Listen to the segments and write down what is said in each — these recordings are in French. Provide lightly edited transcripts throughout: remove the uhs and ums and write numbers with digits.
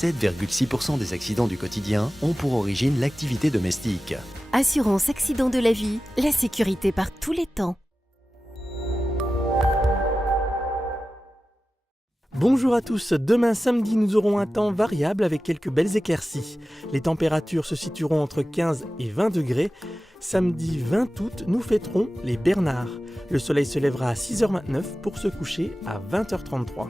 7,6% des accidents du quotidien ont pour origine l'activité domestique. Assurance accident de la vie, la sécurité par tous les temps. Bonjour à tous, demain samedi nous aurons un temps variable avec quelques belles éclaircies. Les températures se situeront entre 15 et 20 degrés. Samedi 20 août, nous fêterons les Bernards. Le soleil se lèvera à 6h29 pour se coucher à 20h33.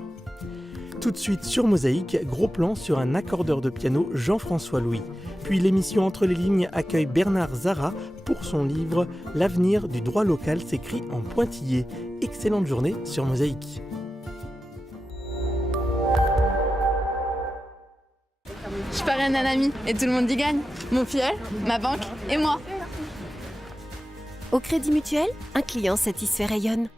Tout de suite sur Mosaïque, gros plan sur un accordeur de piano Jean-François Louis. Puis l'émission Entre les lignes accueille Bernard Zara pour son livre « L'avenir du droit local s'écrit en pointillé ». Excellente journée sur Mosaïque. Je parraine un ami et tout le monde y gagne. Mon filleul, ma banque et moi. Au Crédit Mutuel, un client satisfait rayonne.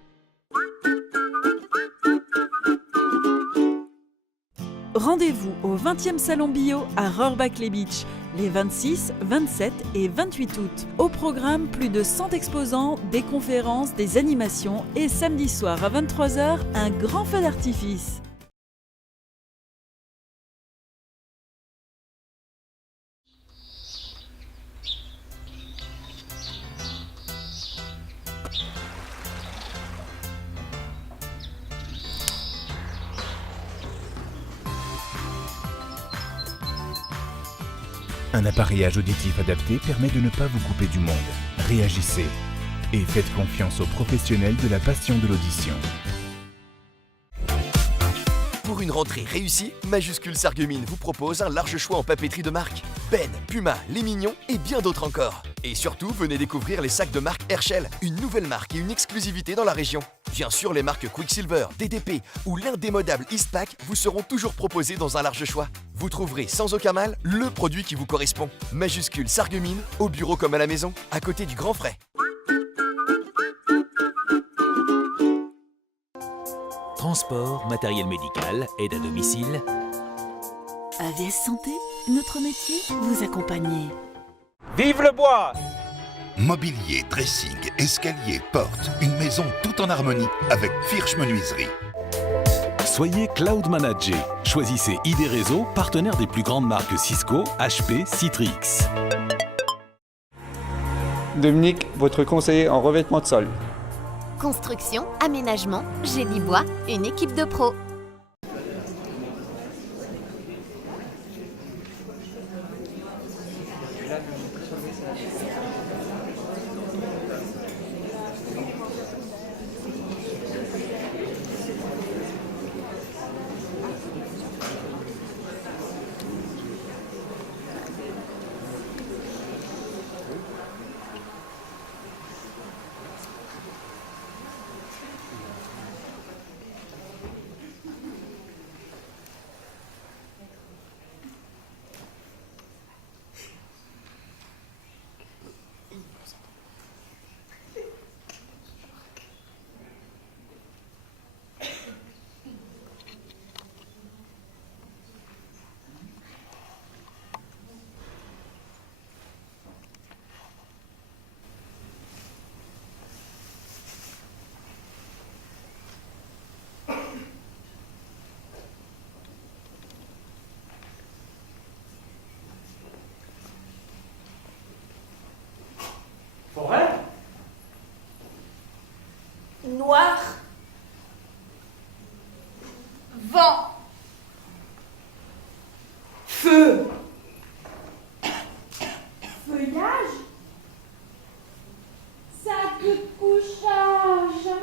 Rendez-vous au 20e Salon Bio à Rohrbach-les Beach, les 26, 27 et 28 août. Au programme, plus de 100 exposants, des conférences, des animations et samedi soir à 23h, un grand feu d'artifice. Un appareillage auditif adapté permet de ne pas vous couper du monde. Réagissez et faites confiance aux professionnels de la passion de l'audition. Pour une rentrée réussie, Majuscule Sarreguemines vous propose un large choix en papeterie de marque. Ben, Puma, Les Mignons et bien d'autres encore. Et surtout, venez découvrir les sacs de marque Herschel, une nouvelle marque et une exclusivité dans la région. Bien sûr, les marques Quicksilver, DDP ou l'indémodable Eastpak vous seront toujours proposés dans un large choix. Vous trouverez sans aucun mal le produit qui vous correspond. Majuscule Sarreguemines, au bureau comme à la maison, à côté du Grand Frais. Transport, matériel médical, aide à domicile. AVS Santé, notre métier, vous accompagner. Vive le bois! Mobilier, dressing, escalier, porte, une maison tout en harmonie avec Firsch Menuiserie. Soyez Cloud Manager. Choisissez ID Réseau, partenaire des plus grandes marques Cisco, HP, Citrix. Dominique, votre conseiller en revêtement de sol. Construction, aménagement, génie bois, une équipe de pros. Forêt. Noir. Vent. Feu. Feuillage. Sac de couchage.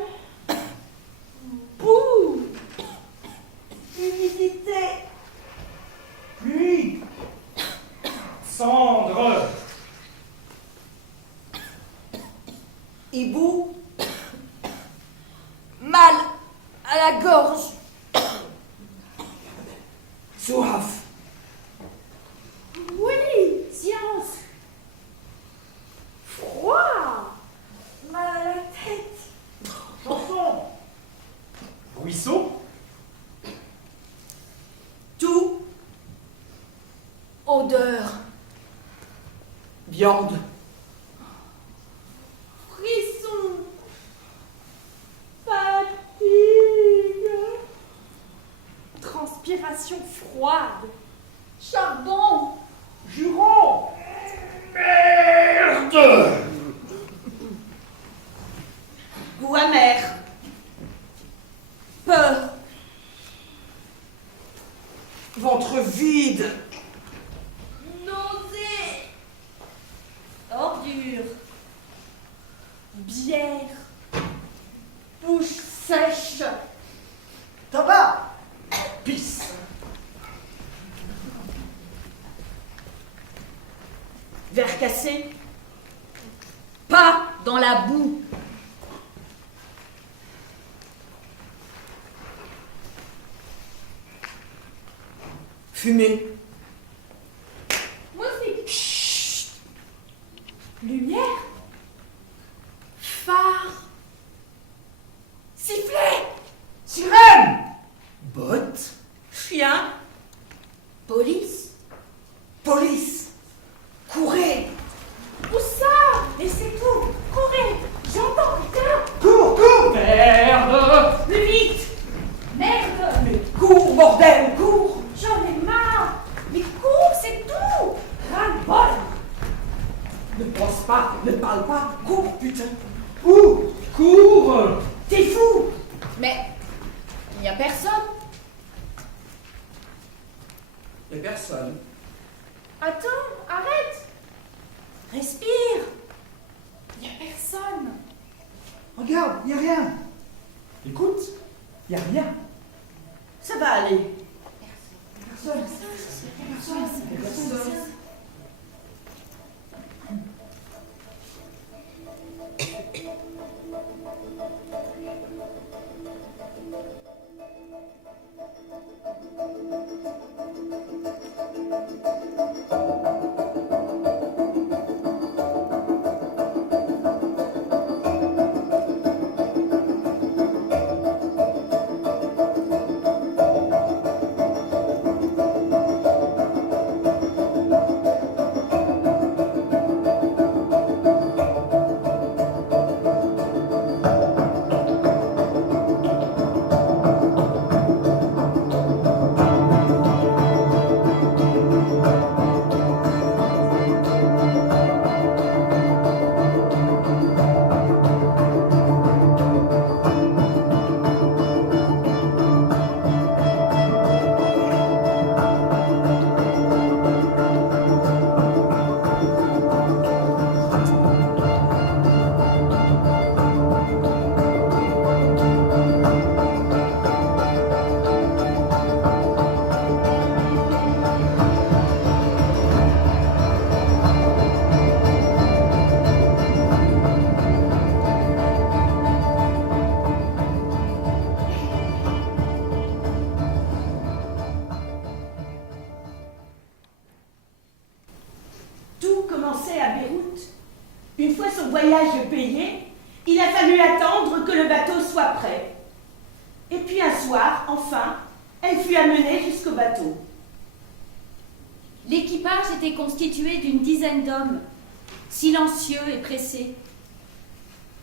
Boue. Humidité. Pluie. Cendre. Hibou. Mal à la gorge. Soif. Oui, science. Froid. Mal à la tête. Chanson. Ruisseau. Tout. Odeur. Viande. Frisson. Fatigue. Transpiration froide. Charbon. Juron. Merde. Goût amer. Peur. Ventre vide. Nausée. Ordure. Bière. Bouche sèche. Tabac. Pisse. Verre cassé. Pas dans la boue. Fumée. Musique. Chut. Lumière. Phare. Sifflet. Sirène. Botte. Chien. Police. Police. Courez. Où ça? Et c'est tout. Courez. J'entends quelqu'un. Cours, cours. Merde. Plus vite. Merde. Mais cours, bordel, cours. J'en ai marre. Mais cours, c'est tout. Ras-le-bol. Ne pense pas, ne parle pas, cours, putain. Cours, cours. T'es fou. Mais il n'y a personne. Y'a personne. Attends, arrête. Respire. Il n'y a personne. Regarde, y a rien. Écoute, y a rien. Ça va aller. Personne. Personne. Une fois son voyage payé, il a fallu attendre que le bateau soit prêt. Et puis un soir, enfin, elle fut amenée jusqu'au bateau. L'équipage était constitué d'une dizaine d'hommes, silencieux et pressés.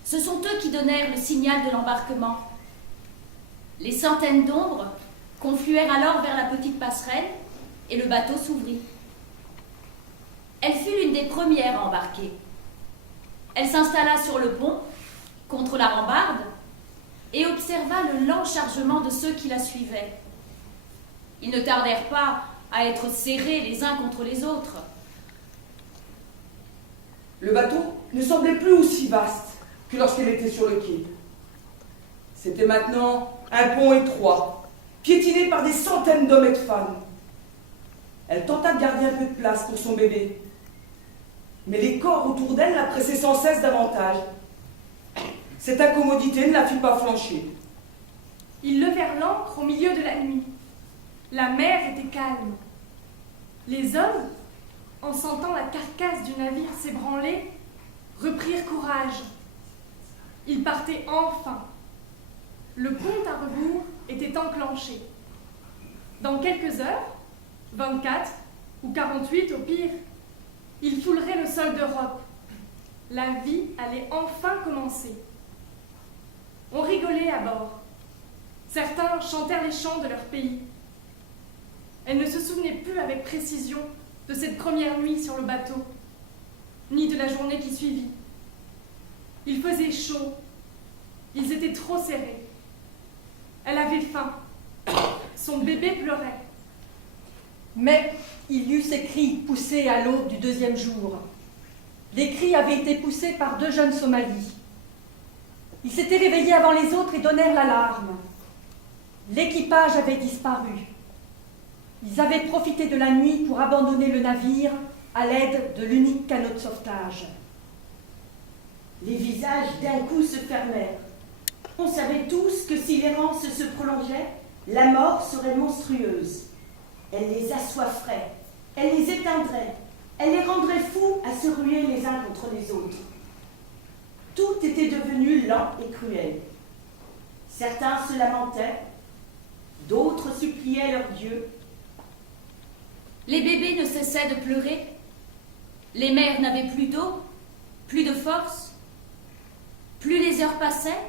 Ce sont eux qui donnèrent le signal de l'embarquement. Les centaines d'ombres confluèrent alors vers la petite passerelle et le bateau s'ouvrit. Elle fut l'une des premières à embarquer. Elle s'installa sur le pont, contre la rambarde, et observa le lent chargement de ceux qui la suivaient. Ils ne tardèrent pas à être serrés les uns contre les autres. Le bateau ne semblait plus aussi vaste que lorsqu'elle était sur le quai. C'était maintenant un pont étroit, piétiné par des centaines d'hommes et de femmes. Elle tenta de garder un peu de place pour son bébé, mais les corps autour d'elle la pressaient sans cesse davantage. Cette incommodité ne la fit pas flancher. Ils levèrent l'ancre au milieu de la nuit. La mer était calme. Les hommes, en sentant la carcasse du navire s'ébranler, reprirent courage. Ils partaient enfin. Le compte à rebours était enclenché. Dans quelques heures, 24 ou 48 au pire, ils fouleraient le sol d'Europe. La vie allait enfin commencer. On rigolait à bord. Certains chantèrent les chants de leur pays. Elle ne se souvenait plus avec précision de cette première nuit sur le bateau, ni de la journée qui suivit. Il faisait chaud, ils étaient trop serrés. Elle avait faim, son bébé pleurait. Mais il y eut ces cris poussés à l'aube du deuxième jour. Les cris avaient été poussés par 2 jeunes Somalis. Ils s'étaient réveillés avant les autres et donnèrent l'alarme. L'équipage avait disparu. Ils avaient profité de la nuit pour abandonner le navire à l'aide de l'unique canot de sauvetage. Les visages d'un coup se fermèrent. On savait tous que si l'errance se prolongeait, la mort serait monstrueuse. Elle les assoifferait, elle les éteindrait, elle les rendrait fous à se ruer les uns contre les autres. Tout était devenu lent et cruel. Certains se lamentaient, d'autres suppliaient leur Dieu. Les bébés ne cessaient de pleurer. Les mères n'avaient plus d'eau, plus de force. Plus les heures passaient,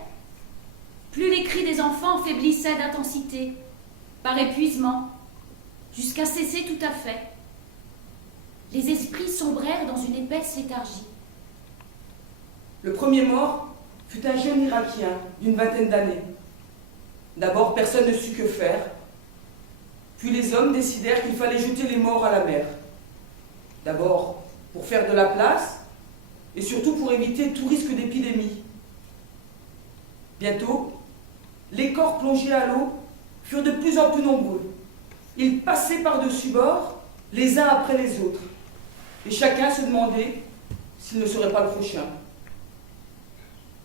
plus les cris des enfants faiblissaient d'intensité, par épuisement, jusqu'à cesser tout à fait. Les esprits sombrèrent dans une épaisse léthargie. Le premier mort fut un jeune Irakien d'une 20aine d'années. D'abord, personne ne sut que faire. Puis les hommes décidèrent qu'il fallait jeter les morts à la mer. D'abord, pour faire de la place, et surtout pour éviter tout risque d'épidémie. Bientôt, les corps plongés à l'eau furent de plus en plus nombreux. Ils passaient par-dessus bord, les uns après les autres. Et chacun se demandait s'il ne serait pas le prochain.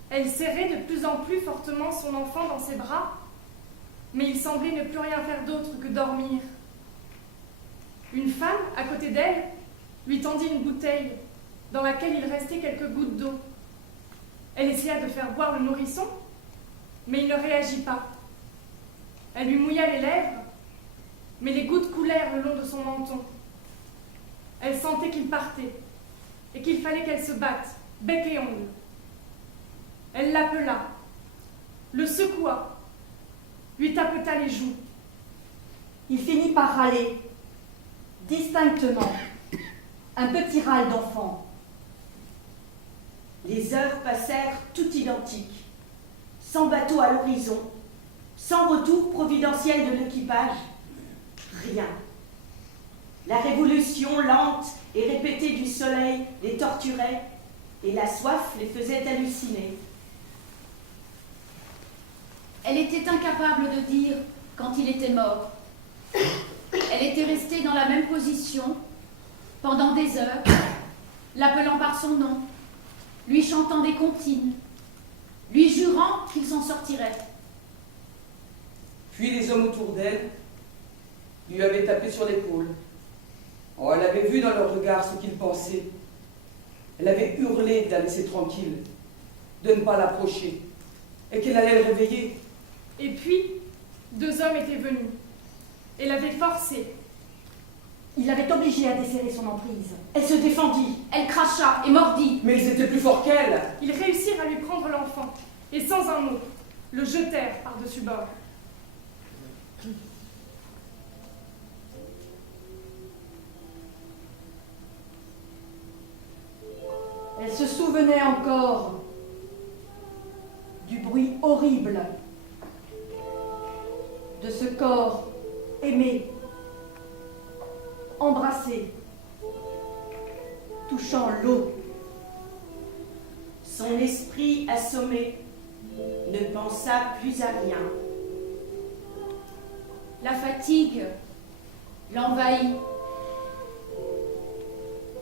Elle serrait de plus en plus fortement son enfant dans ses bras, mais il semblait ne plus rien faire d'autre que dormir. Une femme, à côté d'elle, lui tendit une bouteille dans laquelle il restait quelques gouttes d'eau. Elle essaya de faire boire le nourrisson, mais il ne réagit pas. Elle lui mouilla les lèvres, mais les gouttes coulèrent le long de son menton. Elle sentait qu'il partait et qu'il fallait qu'elle se batte, bec et ongle. Elle l'appela, le secoua, lui tapeta les joues. Il finit par râler, distinctement, un petit râle d'enfant. Les heures passèrent toutes identiques, sans bateau à l'horizon, sans retour providentiel de l'équipage, rien. La révolution lente et répétée du soleil les torturait et la soif les faisait halluciner. Elle était incapable de dire quand il était mort. Elle était restée dans la même position pendant des heures, l'appelant par son nom, lui chantant des comptines, lui jurant qu'il s'en sortirait. Puis les hommes autour d'elle lui avaient tapé sur l'épaule. Oh, elle avait vu dans leur regard ce qu'ils pensaient. Elle avait hurlé de la laisser tranquille, de ne pas l'approcher, et qu'elle allait le réveiller. Et puis, 2 hommes étaient venus et l'avaient forcée. Il l'avait obligée à desserrer son emprise. Elle se défendit. Elle cracha et mordit. Mais ils étaient plus forts qu'elle. Ils réussirent à lui prendre l'enfant et sans un mot, le jetèrent par-dessus bord. Elle se souvenait encore du bruit horrible de ce corps aimé, embrassé, touchant l'eau. Son esprit assommé ne pensa plus à rien. La fatigue l'envahit.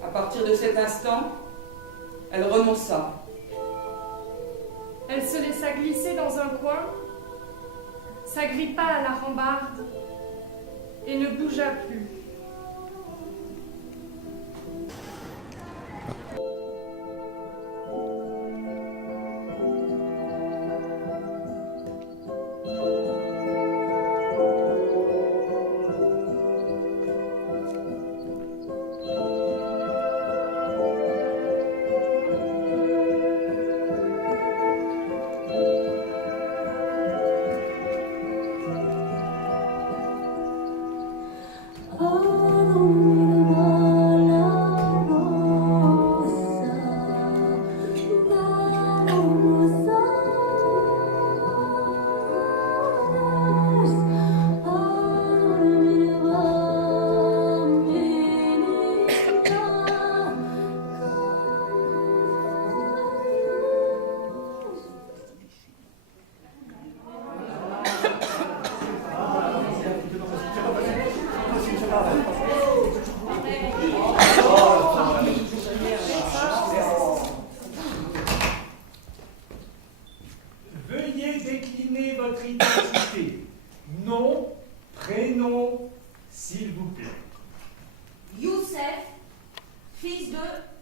À partir de cet instant, elle renonça. Elle se laissa glisser dans un coin, s'agrippa à la rambarde et ne bougea plus.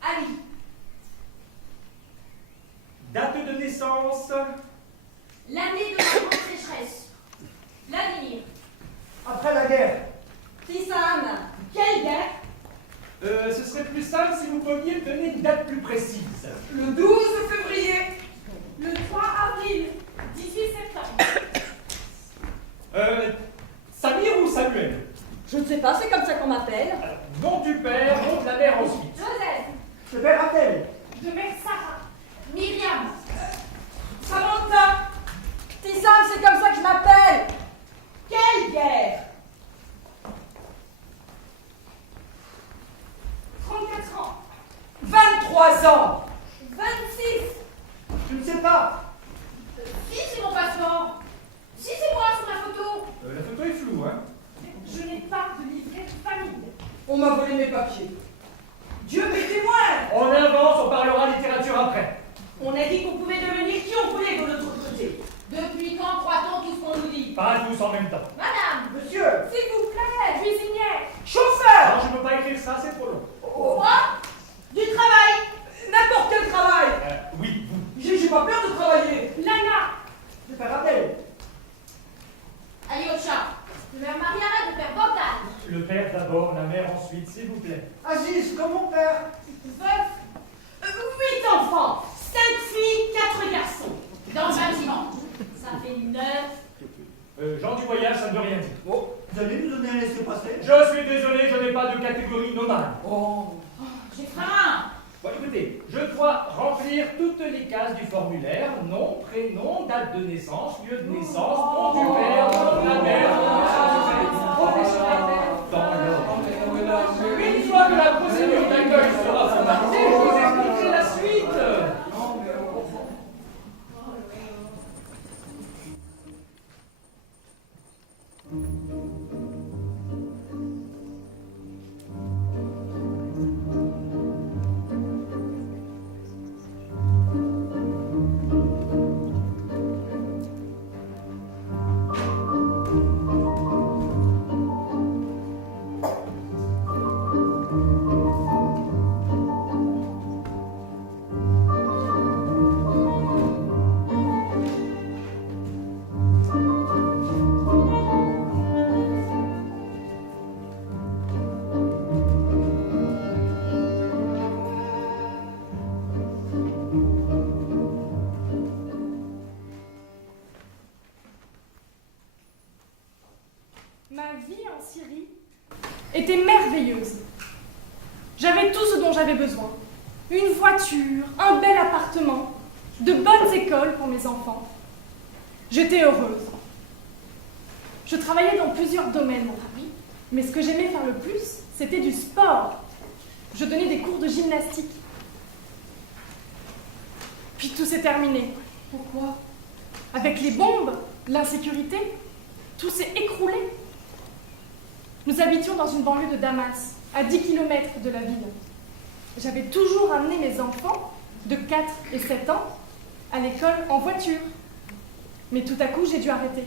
Ali. Date de naissance. L'année de la grande sécheresse. L'avenir. Après la guerre. Tissam, quelle guerre? Ce serait plus simple si vous pouviez me donner une date plus précise. Le 12 février. Le 3 avril, 18 septembre. Samir ou Samuel? Je ne sais pas, c'est comme ça qu'on m'appelle. Nom du père, nom de la mère ensuite. Joseph. Le père appelle. De mère Sarah. Myriam. Samantha. Tissam, c'est comme ça que je m'appelle. Quelle guerre? 34 ans. 23 ans. 26. Je ne sais pas. Si, c'est mon passeport. Si, c'est moi sur la photo. La photo est floue, hein? Je n'ai pas de livret de famille. On m'a volé mes papiers. Dieu m'est témoin. On invente, on parlera littérature après. On a dit qu'on pouvait devenir qui on voulait de l'autre côté. Depuis quand croit-on tout ce qu'on nous dit? Pas tous en même temps. Madame. Monsieur. S'il vous plaît, cuisinière. Chauffeur. Non, je ne peux pas écrire ça, c'est trop long. Quoi? Du travail. N'importe quel travail. Oui, vous. J'ai pas peur de travailler. Lana. Je fais rappel. Alyosha. Je me marierai de père Bogdan. Le père d'abord, la mère ensuite, s'il vous plaît. Aziz, comme mon père. Veuf. 8 enfants, 5 filles, 4 garçons. Dans le bâtiment. Ça fait 9. Gens du voyage, ça ne veut rien dire. Oh, vous allez nous donner un laissez-passer? Je suis désolé, je n'ai pas de catégorie nomade. Oh. J'ai faim. Bon, écoutez, je dois remplir toutes les cases du formulaire. Nom, prénom, date de naissance, lieu de naissance, nom du père, nom de la mère, professionnel dans l'ordre. Une fois que la procédure d'accueil sera formalisée, je vous expliquerai la suite. Ma vie en Syrie était merveilleuse. J'avais tout ce dont j'avais besoin. Une voiture, un bel appartement, de bonnes écoles pour mes enfants. J'étais heureuse. Je travaillais dans plusieurs domaines, mais ce que j'aimais faire le plus, c'était du sport. Je donnais des cours de gymnastique. Puis tout s'est terminé. Pourquoi? Avec les bombes, l'insécurité, tout s'est écroulé. Nous habitions dans une banlieue de Damas, à 10 km de la ville. J'avais toujours amené mes enfants, de 4 et 7 ans, à l'école en voiture. Mais tout à coup, j'ai dû arrêter.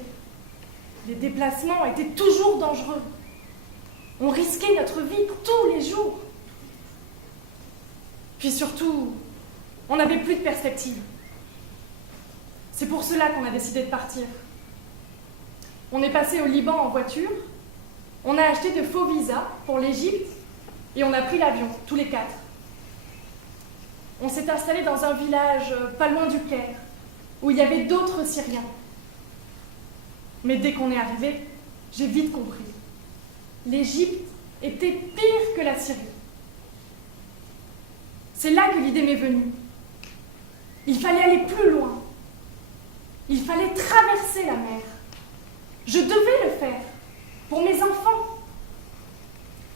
Les déplacements étaient toujours dangereux. On risquait notre vie tous les jours. Puis surtout, on n'avait plus de perspective. C'est pour cela qu'on a décidé de partir. On est passé au Liban en voiture, on a acheté de faux visas pour l'Égypte et on a pris l'avion, tous les 4. On s'est installé dans un village pas loin du Caire, où il y avait d'autres Syriens. Mais dès qu'on est arrivé, j'ai vite compris. L'Égypte était pire que la Syrie. C'est là que l'idée m'est venue. Il fallait aller plus loin. Il fallait traverser la mer. Je devais le faire, pour mes enfants.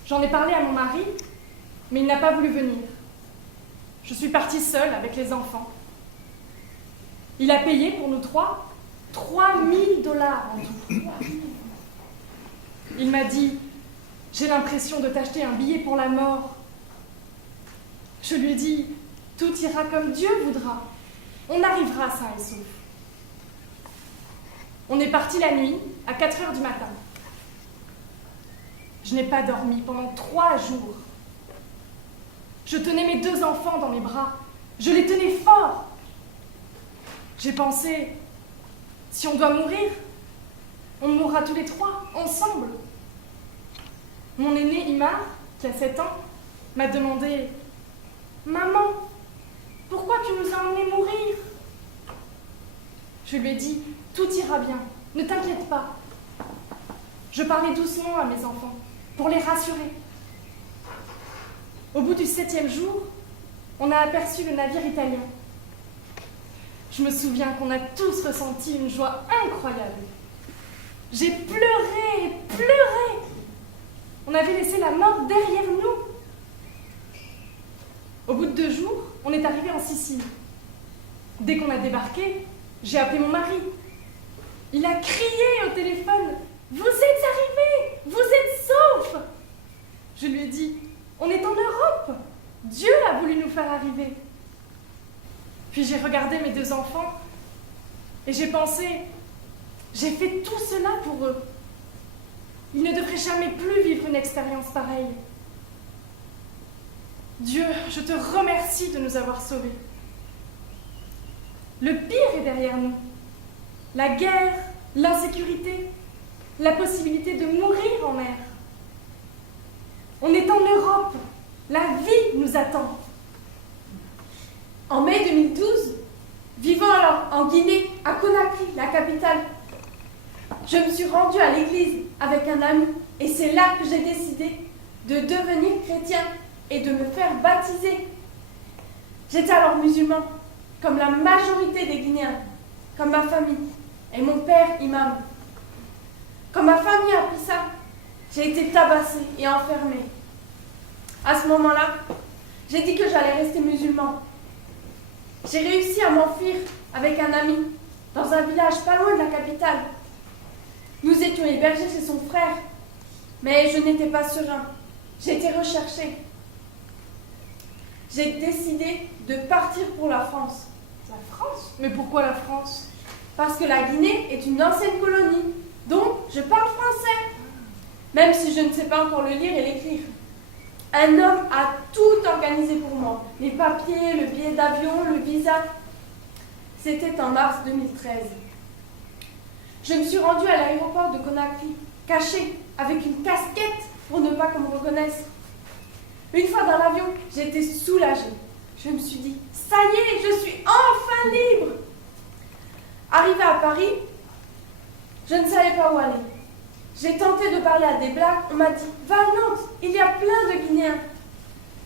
J'en ai parlé à mon mari, mais il n'a pas voulu venir. Je suis partie seule avec les enfants. Il a payé pour nous 3 $3 000 en tout. Il m'a dit, j'ai l'impression de t'acheter un billet pour la mort. Je lui ai dit, tout ira comme Dieu voudra. On arrivera sain et sauf. On est parti la nuit, à 4 heures du matin. Je n'ai pas dormi pendant 3 jours. Je tenais mes 2 enfants dans mes bras. Je les tenais fort. J'ai pensé, si on doit mourir, on mourra tous les 3, ensemble. Mon aîné Imar, qui a 7 ans, m'a demandé « Maman, pourquoi tu nous as emmenés mourir ?» Je lui ai dit « Tout ira bien, ne t'inquiète pas. » Je parlais doucement à mes enfants, pour les rassurer. Au bout du 7e jour, on a aperçu le navire italien. Je me souviens qu'on a tous ressenti une joie incroyable. J'ai pleuré et pleuré. On avait laissé la mort derrière nous. Au bout de 2 jours, on est arrivé en Sicile. Dès qu'on a débarqué, j'ai appelé mon mari. Il a crié au téléphone « Vous êtes arrivés! Vous êtes saufs !» Je lui ai dit « On est en Europe! Dieu a voulu nous faire arriver. » Puis j'ai regardé mes 2 enfants et j'ai pensé « J'ai fait tout cela pour eux. Ils ne devraient jamais plus vivre une expérience pareille. Dieu, je te remercie de nous avoir sauvés. Le pire est derrière nous. La guerre, l'insécurité, la possibilité de mourir en mer. On est en Europe. La vie nous attend. En mai 2012, vivant alors en Guinée, à Conakry, la capitale, je me suis rendue à l'église avec un ami et c'est là que j'ai décidé de devenir chrétien et de me faire baptiser. J'étais alors musulman, comme la majorité des Guinéens, comme ma famille et mon père imam. Quand ma famille a appris ça, j'ai été tabassée et enfermée. À ce moment-là, j'ai dit que j'allais rester musulman. J'ai réussi à m'enfuir avec un ami dans un village pas loin de la capitale. Nous étions hébergés chez son frère, mais je n'étais pas serein. J'étais recherchée. J'ai décidé de partir pour la France. La France? Mais pourquoi la France? Parce que la Guinée est une ancienne colonie, donc je parle français, même si je ne sais pas encore le lire et l'écrire. Un homme a tout organisé pour moi, les papiers, le billet d'avion, le visa. C'était en mars 2013. Je me suis rendue à l'aéroport de Conakry, cachée, avec une casquette pour ne pas qu'on me reconnaisse. Une fois dans l'avion, j'étais soulagée. Je me suis dit, ça y est, je suis enfin libre. Arrivée à Paris, je ne savais pas où aller. J'ai tenté de parler à des blagues, on m'a dit « Va à Nantes, il y a plein de Guinéens ».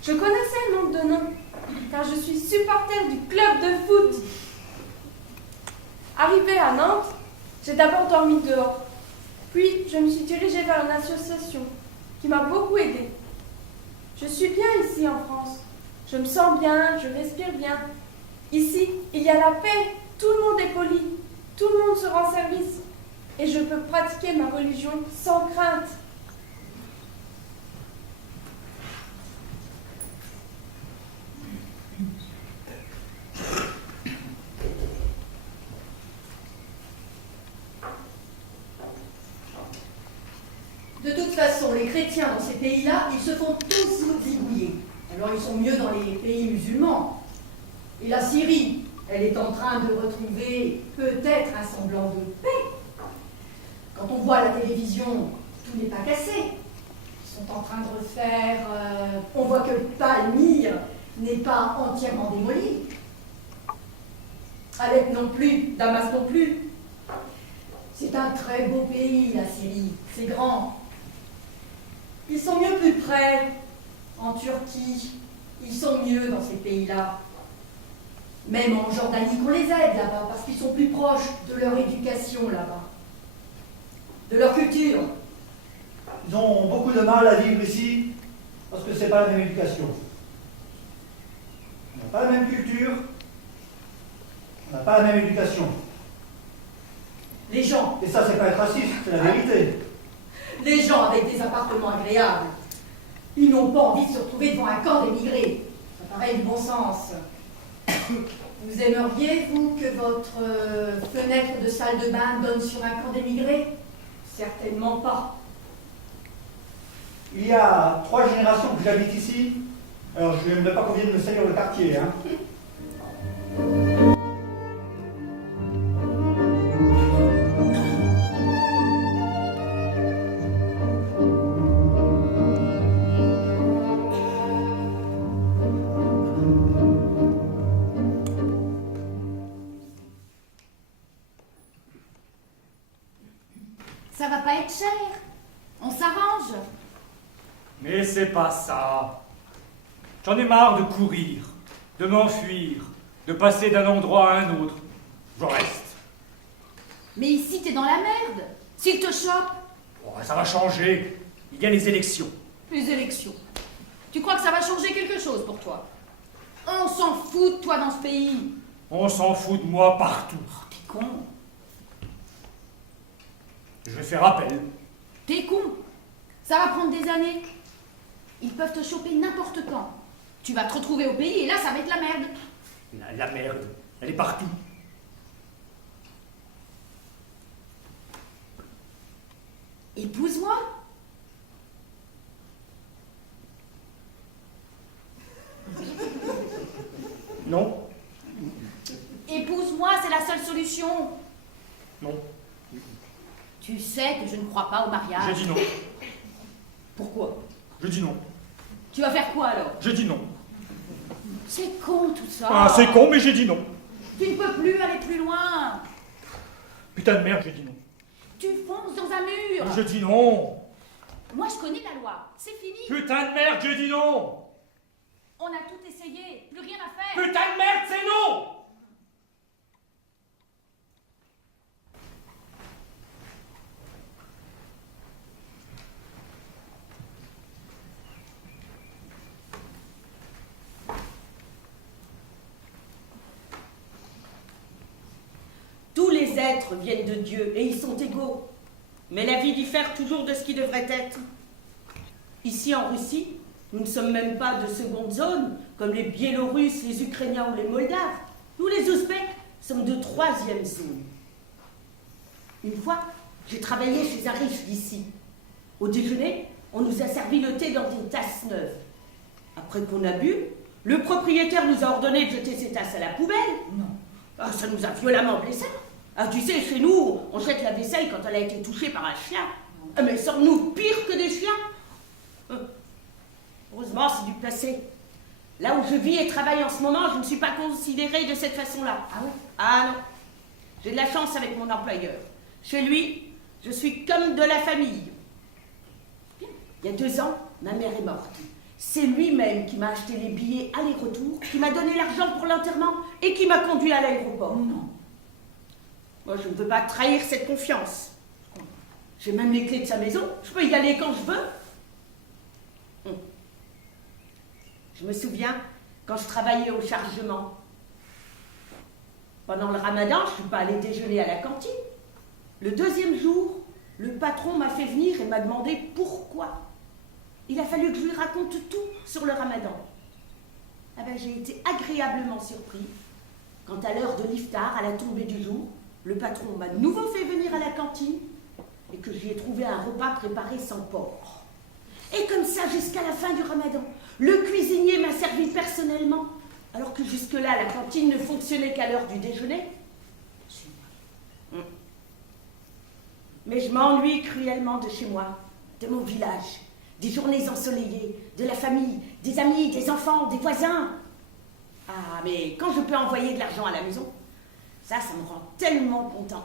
Je connaissais Nantes de nom, car je suis supporter du club de foot. Arrivée à Nantes, j'ai d'abord dormi dehors. Puis, je me suis dirigée vers une association qui m'a beaucoup aidée. Je suis bien ici en France. Je me sens bien, je respire bien. Ici, il y a la paix, tout le monde est poli, tout le monde se rend service. Et je peux pratiquer ma religion sans crainte. De toute façon, les chrétiens dans ces pays-là, ils se font tous zigouiller. Alors ils sont mieux dans les pays musulmans. Et la Syrie, elle est en train de retrouver peut-être un semblant de paix. Quand on voit à la télévision, tout n'est pas cassé. Ils sont en train de refaire... on voit que Palmyre n'est pas entièrement démoli. Alep non plus, Damas non plus. C'est un très beau pays, la Syrie. C'est grand. Ils sont mieux plus près, en Turquie. Ils sont mieux dans ces pays-là. Même en Jordanie, qu'on les aide là-bas, parce qu'ils sont plus proches de leur éducation là-bas. De leur culture. Ils ont beaucoup de mal à vivre ici parce que c'est pas la même éducation. On n'a pas la même culture, on n'a pas la même éducation. Les gens. Et ça, c'est pas être raciste, c'est la vérité. Les gens avec des appartements agréables, ils n'ont pas envie de se retrouver devant un camp d'émigrés. Ça paraît du bon sens. Vous aimeriez, vous, que votre fenêtre de salle de bain donne sur un camp d'émigrés? Certainement pas. Il y a 3 générations que j'habite ici, Alors, je n'aimerais pas qu'on vienne me salir le quartier, hein. Ça va pas être cher. On s'arrange. Mais c'est pas ça. J'en ai marre de courir, de m'enfuir, de passer d'un endroit à un autre. Je reste. Mais ici, t'es dans la merde. S'il te chope. Oh, ça va changer. Il y a les élections. Les élections. Tu crois que ça va changer quelque chose pour toi? On s'en fout de toi dans ce pays. On s'en fout de moi partout. Oh, t'es con. Je vais faire appel. T'es con. Ça va prendre des années. Ils peuvent te choper n'importe quand. Tu vas te retrouver au pays et là, ça va être la merde. La merde, elle est partout. Épouse-moi. Non. Épouse-moi, c'est la seule solution. Non. Tu sais que je ne crois pas au mariage. Je dis non. Pourquoi? Je dis non. Tu vas faire quoi alors? Je dis non. C'est con tout ça. Ah, c'est con, mais j'ai dit non. Tu ne peux plus aller plus loin. Putain de merde, j'ai dit non. Tu fonces dans un mur. Je dis non. Moi, je connais la loi. C'est fini. Putain de merde, j'ai dit non. On a tout essayé. Plus rien à faire. Putain de merde, c'est non. Tous les êtres viennent de Dieu et ils sont égaux. Mais la vie diffère toujours de ce qui devrait être. Ici en Russie, nous ne sommes même pas de seconde zone, comme les Biélorusses, les Ukrainiens ou les Moldaves. Nous, les Ouzbeks, sommes de troisième zone. Une fois, j'ai travaillé chez un riche d'ici. Au déjeuner, on nous a servi le thé dans une tasse neuve. Après qu'on a bu, le propriétaire nous a ordonné de jeter ces tasses à la poubelle. Non. Ah, ça nous a violemment blessés. Ah, tu sais, chez nous, on jette la vaisselle quand elle a été touchée par un chien. Ah, mais sommes-nous pires que des chiens? Heureusement, c'est du passé. Là où je vis et travaille en ce moment, je ne suis pas considérée de cette façon-là. Ah oui? Ah non. J'ai de la chance avec mon employeur. Chez lui, je suis comme de la famille. Il y a 2 ans, ma mère est morte. C'est lui-même qui m'a acheté les billets aller-retour, qui m'a donné l'argent pour l'enterrement et qui m'a conduit à l'aéroport. Non. Moi, je ne peux pas trahir cette confiance. J'ai même les clés de sa maison. Je peux y aller quand je veux. Je me souviens quand je travaillais au chargement. Pendant le ramadan, je ne suis pas allée déjeuner à la cantine. Le 2e jour, le patron m'a fait venir et m'a demandé pourquoi. Il a fallu que je lui raconte tout sur le ramadan. Ah ben, j'ai été agréablement surpris quand à l'heure de l'iftar, à la tombée du jour, le patron m'a de nouveau fait venir à la cantine et que j'y ai trouvé un repas préparé sans porc. Et comme ça jusqu'à la fin du ramadan. Le cuisinier m'a servi personnellement, alors que jusque-là, la cantine ne fonctionnait qu'à l'heure du déjeuner. Mais je m'ennuie cruellement de chez moi, de mon village, des journées ensoleillées, de la famille, des amis, des enfants, des voisins. Ah, mais quand je peux envoyer de l'argent à la maison, ça me rend tellement content.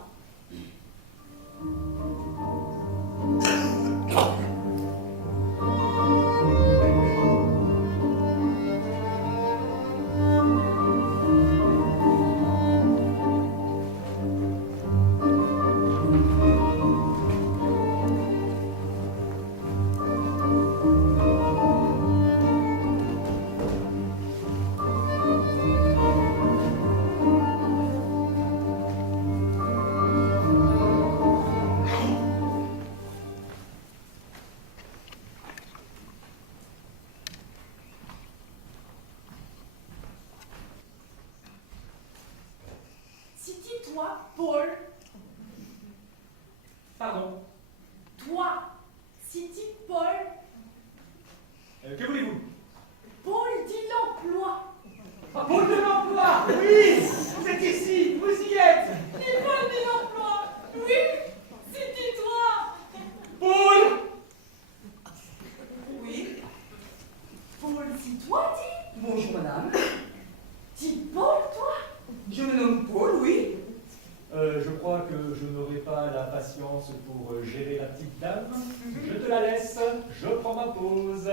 Toi, Paul. Pardon. Toi, City Paul. Que voulez-vous? Paul Pôle de l'emploi. Oui, vous êtes ici, vous y êtes. Les pôles de l'emploi. Oui, c'était toi. Paul. Oui. Paul, c'est toi, dis. Bonjour madame. Dis Paul, toi. Je me nomme Paul, oui. Je crois que je n'aurai pas la patience pour gérer la petite dame. Je te la laisse, je prends ma pause.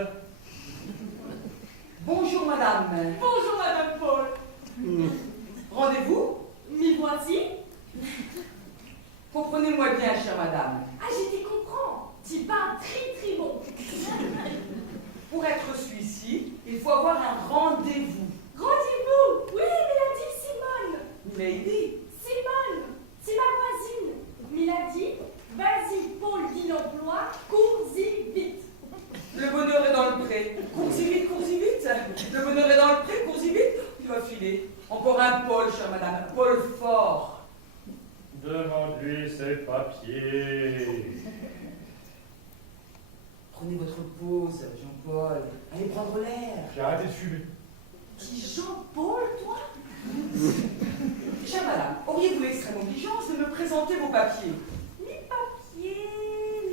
Bonjour madame. Bonjour, madame Paul. Rendez-vous? M'y voici. Comprenez-moi bien, chère madame. Ah, je t'y comprends. Tu parles très bon. Pour être reçu ici, il faut avoir un rendez-vous. Rendez-vous. Oui, Milady, Simone. Milady. Simone, c'est ma voisine. Milady, vas-y, Paul dit l'emploi, cours-y vite. Le bonheur est dans le pré. Cours-y vite, cours-y vite. Le bonheur est dans le pré, cours-y vite. Il va filer. Encore un Paul, chère madame. Un Paul fort. Demande-lui ses papiers. Prenez votre pause, Jean-Paul. Allez prendre l'air. J'ai arrêté de fumer. Dis Jean-Paul, toi. Chère madame, auriez-vous l'extrême obligeance de me présenter vos papiers? Les papiers,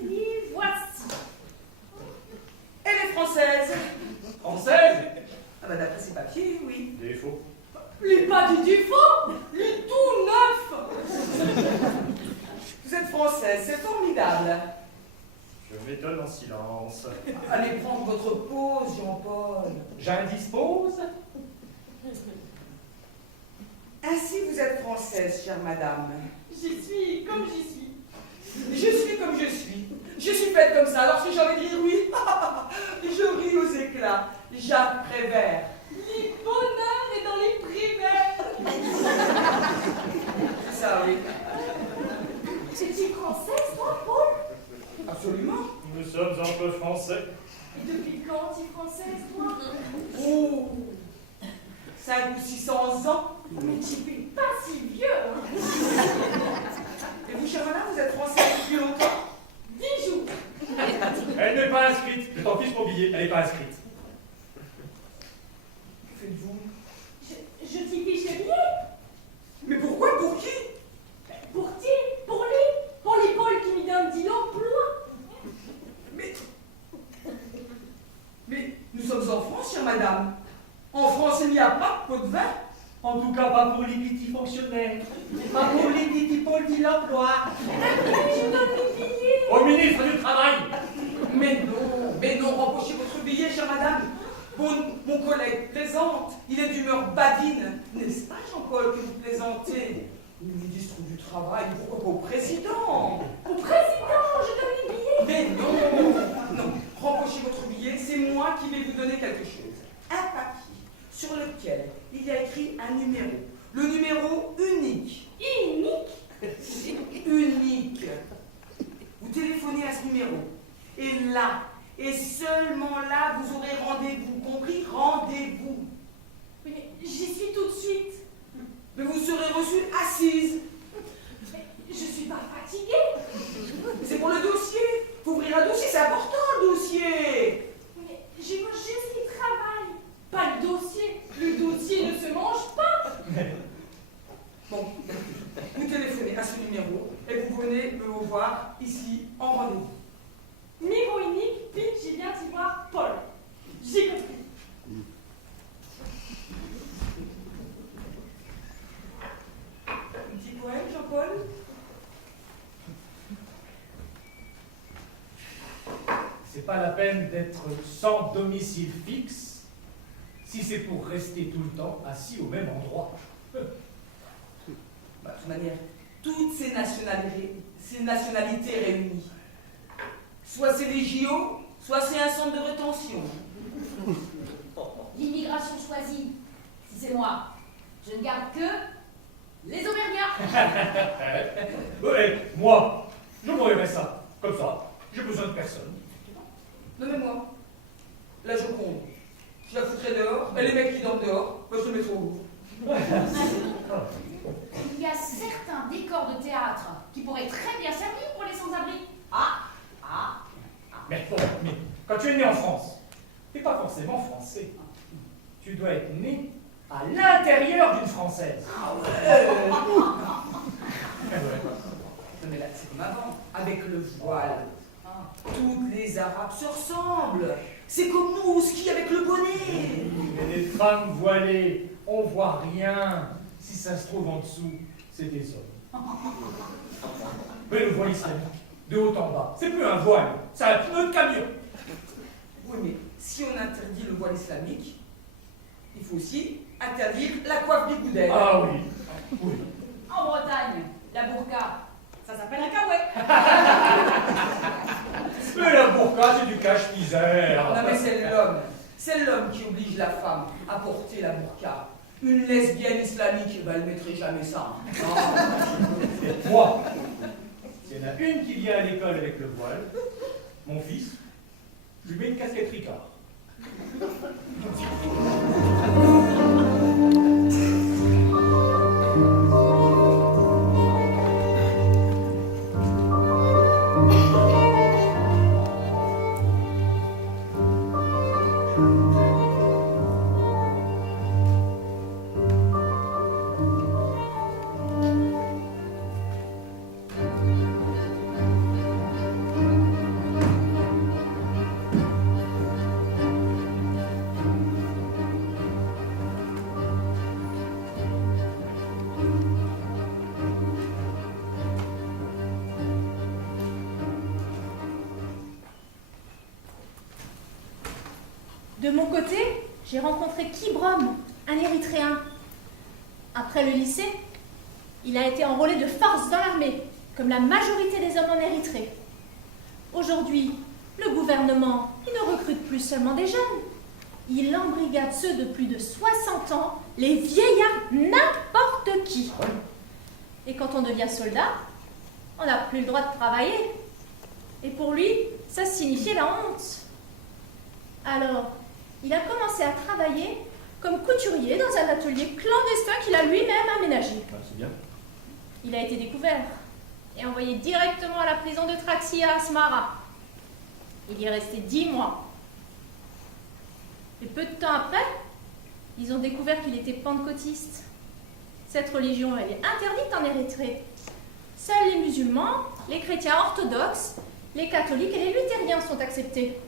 les voici. Elle est française. Française? Ah bah d'après ces papiers, oui. Défaut. Les pas du faux, les tout neuf. Vous êtes française, c'est formidable. Je m'étonne en silence. Allez prendre votre pause, Jean-Paul. J'indispose? Ainsi vous êtes française, chère madame. J'y suis comme j'y suis. Je suis comme je suis. Je suis faite comme ça. Alors si j'ai envie de rire, oui, je ris aux éclats. Jacques Prévert. Les bonheurs est dans les primaires. C'est ça, oui. Es-tu française, toi, Paul? Absolument. Nous sommes un peu français. Et depuis quand es-tu française, toi? Oh, 500 ou 600 ans. Mais tu fais pas si vieux, hein. Et vous, chère madame, vous êtes française depuis longtemps? 10 jours. Elle n'est pas inscrite. Je t'en fiche mon billet, elle n'est pas inscrite. Que faites-vous? Je t'y fiche les billets. Mais pourquoi? Pour qui? Pour qui? Pour lui? Pour les Paul qui me donnent 10 l'emploi. Mais nous sommes en France, chère madame. En France, il n'y a pas de pot de vin. En tout cas, pas pour les petits fonctionnaires. Pas pour les petits Paul dit l'emploi. Je donne mes billets. Au ministre du Travail. Mais non, rembauchez votre billet, chère madame. Mon collègue plaisante, il est d'humeur badine. N'est-ce pas, Jean-Paul, que vous plaisantez? Le ministre du Travail, pourquoi pas au président? Au président, je donne les billets. Mais non, rembauchez votre billet, c'est moi qui vais vous donner quelque chose. Un papier sur lequel il y a écrit un numéro. Le numéro unique. Unique. Vous téléphonez à ce numéro. Et là, et seulement là, vous aurez rendez-vous. Compris? Rendez-vous. Mais j'y suis tout de suite. Mais vous serez reçue assise. Mais je suis pas fatiguée. C'est pour le dossier. Faut ouvrir un dossier, c'est important le dossier. Mais j'ai juste qui travaille. Pas le dossier. Le dossier ne se mange pas. Bon, vous téléphonez à ce numéro et vous venez me voir ici en rendez-vous. Numéro unique, vite, j'ai bien d'y voir Paul. J'ai compris. Un petit poème, Jean-Paul? C'est pas la peine d'être sans domicile fixe si c'est pour rester tout le temps assis au même endroit. Bah, de toute manière, toutes ces nationalités réunies, soit c'est les JO, soit c'est un centre de rétention. L'immigration choisie, si c'est moi, je ne garde que les Auvergnats. Ouais, moi, je m'enverrai ça, comme ça, j'ai besoin de personne. Nommez-moi. La Joconde. Je la foutrais dehors, et les mecs qui dorment dehors, moi je le mettrai au Louvre. Il y a certains décors de théâtre qui pourraient très bien servir pour les sans-abri. Mais quand tu es né en France, t'es pas forcément français. Tu dois être né à l'intérieur française. Ah ouais. Non mais là, c'est comme avant, avec le voile. Toutes les Arabes se ressemblent. C'est comme nous au ski avec le bonnet. Mais les femmes voilées, on voit rien. Si ça se trouve en dessous, c'est des hommes. Mais le voile islamique, de haut en bas, c'est plus un voile, c'est un pneu de camion. Oui, mais si on interdit le voile islamique, il faut aussi interdire la coiffe bigoudelle. Ah oui, oui. En Bretagne, la burqa, ça s'appelle un kawaii. Mais la burqa, c'est du cache-misère. Non mais c'est l'homme qui oblige la femme à porter la burqa. Une lesbienne islamique, ben, elle ne mettrait jamais ça. Moi, s'il y en a une qui vient à l'école avec le voile, mon fils, je lui mets une casquette Ricard. De mon côté, j'ai rencontré Kibrom, un Érythréen. Après le lycée, il a été enrôlé de force dans l'armée, comme la majorité des hommes en Érythrée. Aujourd'hui, le gouvernement, il ne recrute plus seulement des jeunes. Il embrigade ceux de plus de 60 ans, les vieillards, n'importe qui. Et quand on devient soldat, on n'a plus le droit de travailler. Et pour lui, ça signifiait la honte. Alors, il a commencé à travailler comme couturier dans un atelier clandestin qu'il a lui-même aménagé. C'est bien. Il a été découvert et envoyé directement à la prison de Traxi à Asmara. Il y est resté 10 mois. Et peu de temps après, ils ont découvert qu'il était pentecôtiste. Cette religion, elle est interdite en Érythrée. Seuls les musulmans, les chrétiens orthodoxes, les catholiques et les luthériens sont acceptés.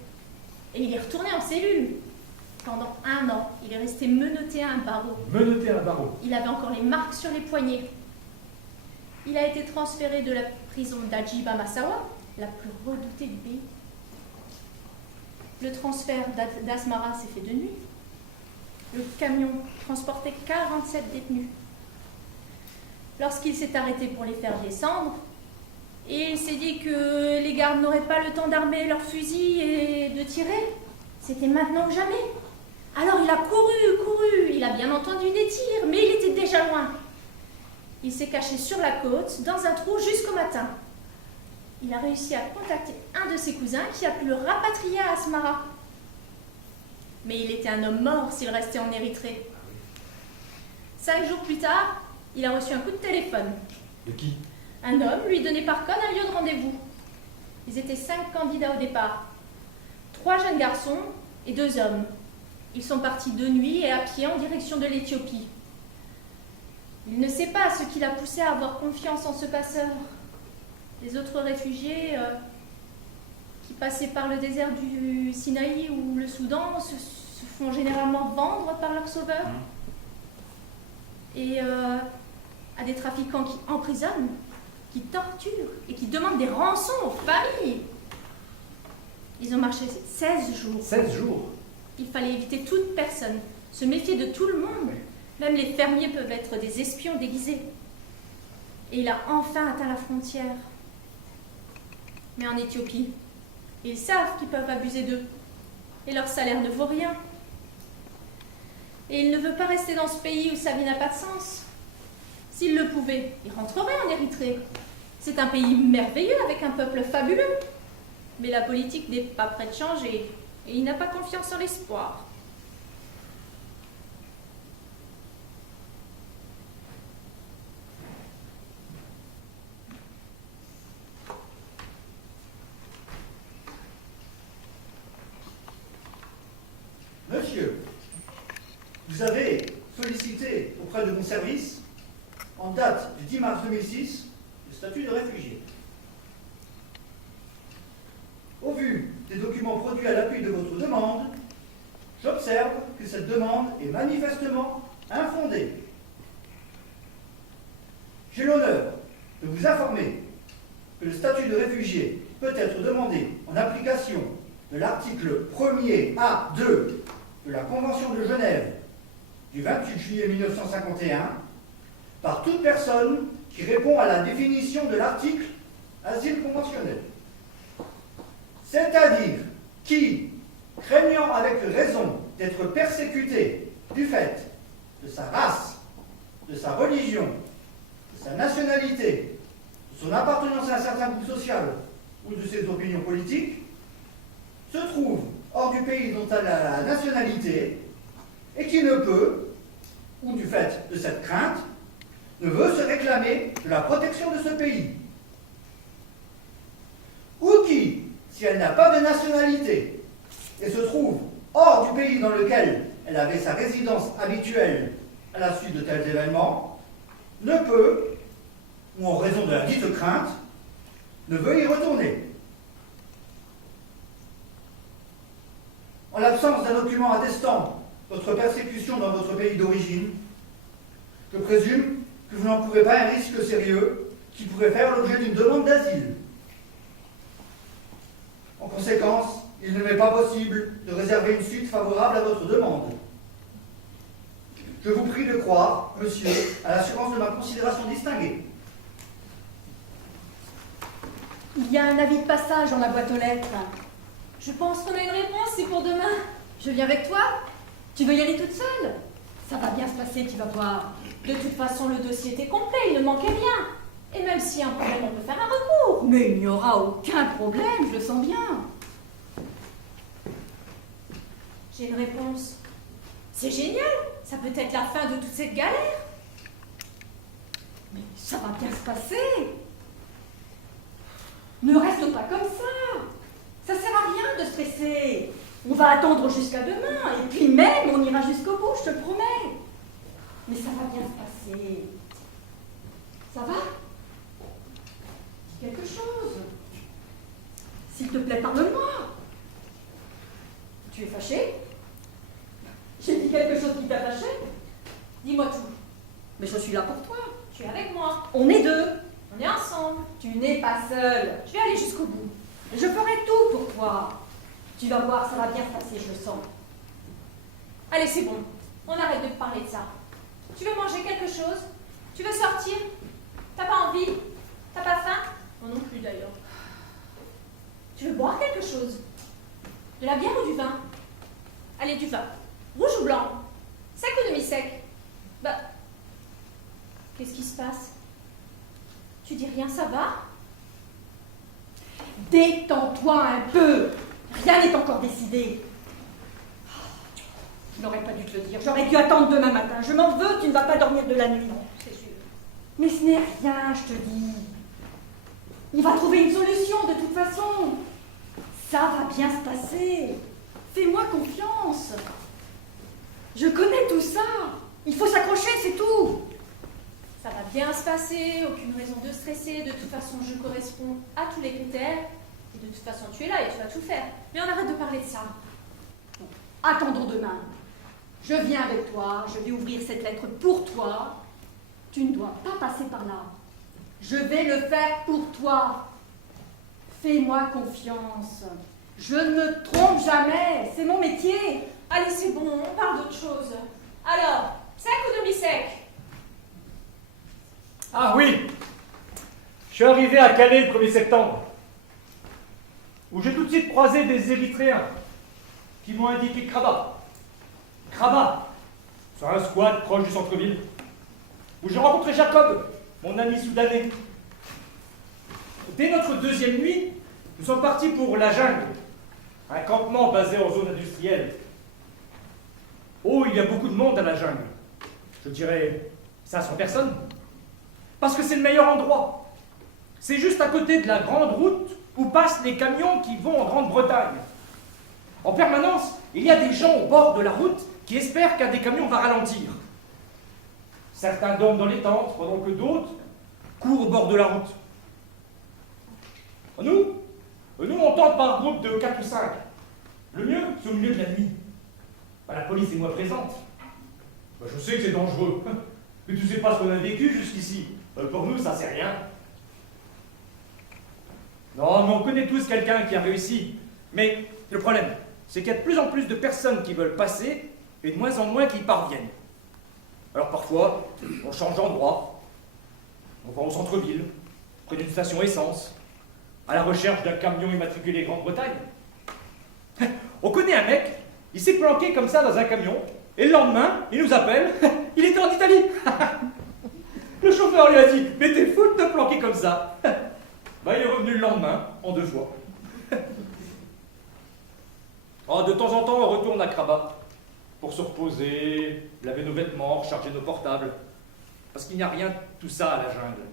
Et il est retourné en cellule. Pendant 1 an, il est resté menotté à un barreau. Menotté à un barreau. Il avait encore les marques sur les poignets. Il a été transféré de la prison d'Adjiba Massawa, la plus redoutée du pays. Le transfert d'Asmara s'est fait de nuit. Le camion transportait 47 détenus. Lorsqu'il s'est arrêté pour les faire descendre, il s'est dit que les gardes n'auraient pas le temps d'armer leurs fusils et de tirer. C'était maintenant ou jamais. Alors il a couru, il a bien entendu des tirs, mais il était déjà loin. Il s'est caché sur la côte, dans un trou, jusqu'au matin. Il a réussi à contacter un de ses cousins qui a pu le rapatrier à Asmara. Mais il était un homme mort s'il restait en Érythrée. 5 jours plus tard, il a reçu un coup de téléphone. De qui? Un homme lui donnait par code un lieu de rendez-vous. Ils étaient 5 candidats au départ. 3 jeunes garçons et 2 hommes. Ils sont partis de nuit et à pied en direction de l'Éthiopie. Il ne sait pas ce qui l'a poussé à avoir confiance en ce passeur. Les autres réfugiés qui passaient par le désert du Sinaï ou le Soudan se font généralement vendre par leurs sauveurs. Et à des trafiquants qui emprisonnent, qui torturent et qui demandent des rançons aux familles. Ils ont marché 16 jours. 16 jours? Il fallait éviter toute personne, se méfier de tout le monde. Même les fermiers peuvent être des espions déguisés. Et il a enfin atteint la frontière. Mais en Éthiopie, ils savent qu'ils peuvent abuser d'eux. Et leur salaire ne vaut rien. Et il ne veut pas rester dans ce pays où sa vie n'a pas de sens. S'il le pouvait, il rentrerait en Érythrée. C'est un pays merveilleux avec un peuple fabuleux. Mais la politique n'est pas près de changer. Et il n'a pas confiance en l'espoir. Monsieur, vous avez sollicité pour auprès de mon service, en date du 10 mars 2006, le statut de réfugié. Au vu des documents produits à l'appui de votre demande, j'observe que cette demande est manifestement infondée. J'ai l'honneur de vous informer que le statut de réfugié peut être demandé en application de l'article 1er A2 de la Convention de Genève du 28 juillet 1951 par toute personne qui répond à la définition de l'article asile conventionnel. C'est-à-dire qui, craignant avec raison d'être persécuté du fait de sa race, de sa religion, de sa nationalité, de son appartenance à un certain groupe social ou de ses opinions politiques, se trouve hors du pays dont elle a la nationalité et qui ne peut, ou du fait de cette crainte, ne veut se réclamer de la protection de ce pays. Ou qui, si elle n'a pas de nationalité et se trouve hors du pays dans lequel elle avait sa résidence habituelle à la suite de tels événements, ne peut, ou en raison de la dite crainte, ne veut y retourner. En l'absence d'un document attestant votre persécution dans votre pays d'origine, je présume que vous n'encourez pas un risque sérieux qui pourrait faire l'objet d'une demande d'asile. En conséquence, il ne m'est pas possible de réserver une suite favorable à votre demande. Je vous prie de croire, monsieur, à l'assurance de ma considération distinguée. Il y a un avis de passage dans la boîte aux lettres. Je pense qu'on a une réponse, c'est pour demain. Je viens avec toi. Tu veux y aller toute seule? Ça va bien se passer, tu vas voir. De toute façon, le dossier était complet, il ne manquait rien. Et même s'il y a un problème, on peut faire un recours. Mais il n'y aura aucun problème, je le sens bien. J'ai une réponse. C'est génial, ça peut être la fin de toute cette galère. Mais ça va bien se passer. Ne reste pas comme ça. Ça sert à rien de stresser. On va attendre jusqu'à demain, et puis même on ira jusqu'au bout, je te le promets. Mais ça va bien se passer. Ça va? Dis quelque chose. S'il te plaît, parle-moi. Tu es fâché? J'ai dit quelque chose qui t'a fâché? Dis-moi tout. Mais je suis là pour toi. Tu es avec moi. On est deux. On est ensemble. Tu n'es pas seule. Je vais aller jusqu'au bout. Je ferai tout pour toi. Tu vas voir, ça va bien se passer, je le sens. Allez, c'est bon. On arrête de parler de ça. Tu veux manger quelque chose? Tu veux sortir? T'as pas envie? T'as pas faim? Moi non plus d'ailleurs. Tu veux boire quelque chose? De la bière ou du vin? Allez, du vin. Rouge ou blanc? Sec ou demi-sec? Bah... Qu'est-ce qui se passe? Tu dis rien, ça va? Détends-toi un peu. Rien n'est encore décidé. Je n'aurais pas dû te le dire. J'aurais dû attendre demain matin. Je m'en veux, tu ne vas pas dormir de la nuit. Non, c'est sûr. Mais ce n'est rien, je te dis. On va trouver une solution de toute façon. Ça va bien se passer. Fais-moi confiance. Je connais tout ça. Il faut s'accrocher, c'est tout. Ça va bien se passer, aucune raison de stresser. De toute façon, je corresponds à tous les critères. Et de toute façon, tu es là et tu vas tout faire. Mais on arrête de parler de ça. Bon, attendons demain. Je viens avec toi, je vais ouvrir cette lettre pour toi. Tu ne dois pas passer par là. Je vais le faire pour toi. Fais-moi confiance. Je ne me trompe jamais, c'est mon métier. Allez, c'est bon, on parle d'autre chose. Alors, sec ou demi-sec? Ah oui! Je suis arrivé à Calais le 1er septembre, où j'ai tout de suite croisé des Érythréens qui m'ont indiqué Kraba. Kraba, sur un squat proche du centre-ville, où j'ai rencontré Jacob, mon ami soudanais. Dès notre deuxième nuit, nous sommes partis pour la jungle, un campement basé en zone industrielle. Oh, il y a beaucoup de monde à la jungle. Je dirais 500 personnes. Parce que c'est le meilleur endroit. C'est juste à côté de la grande route où passent les camions qui vont en Grande-Bretagne. En permanence, il y a des gens au bord de la route qui espèrent qu'un des camions va ralentir. Certains dorment dans les tentes, pendant que d'autres courent au bord de la route. Nous, on tente par groupe de 4 ou 5. Le mieux, c'est au milieu de la nuit. La police est moins présente. Je sais que c'est dangereux, mais tu sais pas ce qu'on a vécu jusqu'ici. Pour nous, ça c'est rien. Non, mais on connaît tous quelqu'un qui a réussi. Mais le problème, c'est qu'il y a de plus en plus de personnes qui veulent passer et de moins en moins qui y parviennent. Alors parfois, on change d'endroit. On va au centre-ville, près d'une station essence, à la recherche d'un camion immatriculé Grande-Bretagne. On connaît un mec, il s'est planqué comme ça dans un camion, et le lendemain, il nous appelle, il était en Italie. Le chauffeur lui a dit, mais t'es fou de te planquer comme ça. Il est revenu le lendemain, en 2 fois. De temps en temps, on retourne à Krabat pour se reposer, laver nos vêtements, recharger nos portables. Parce qu'il n'y a rien de tout ça à la jungle.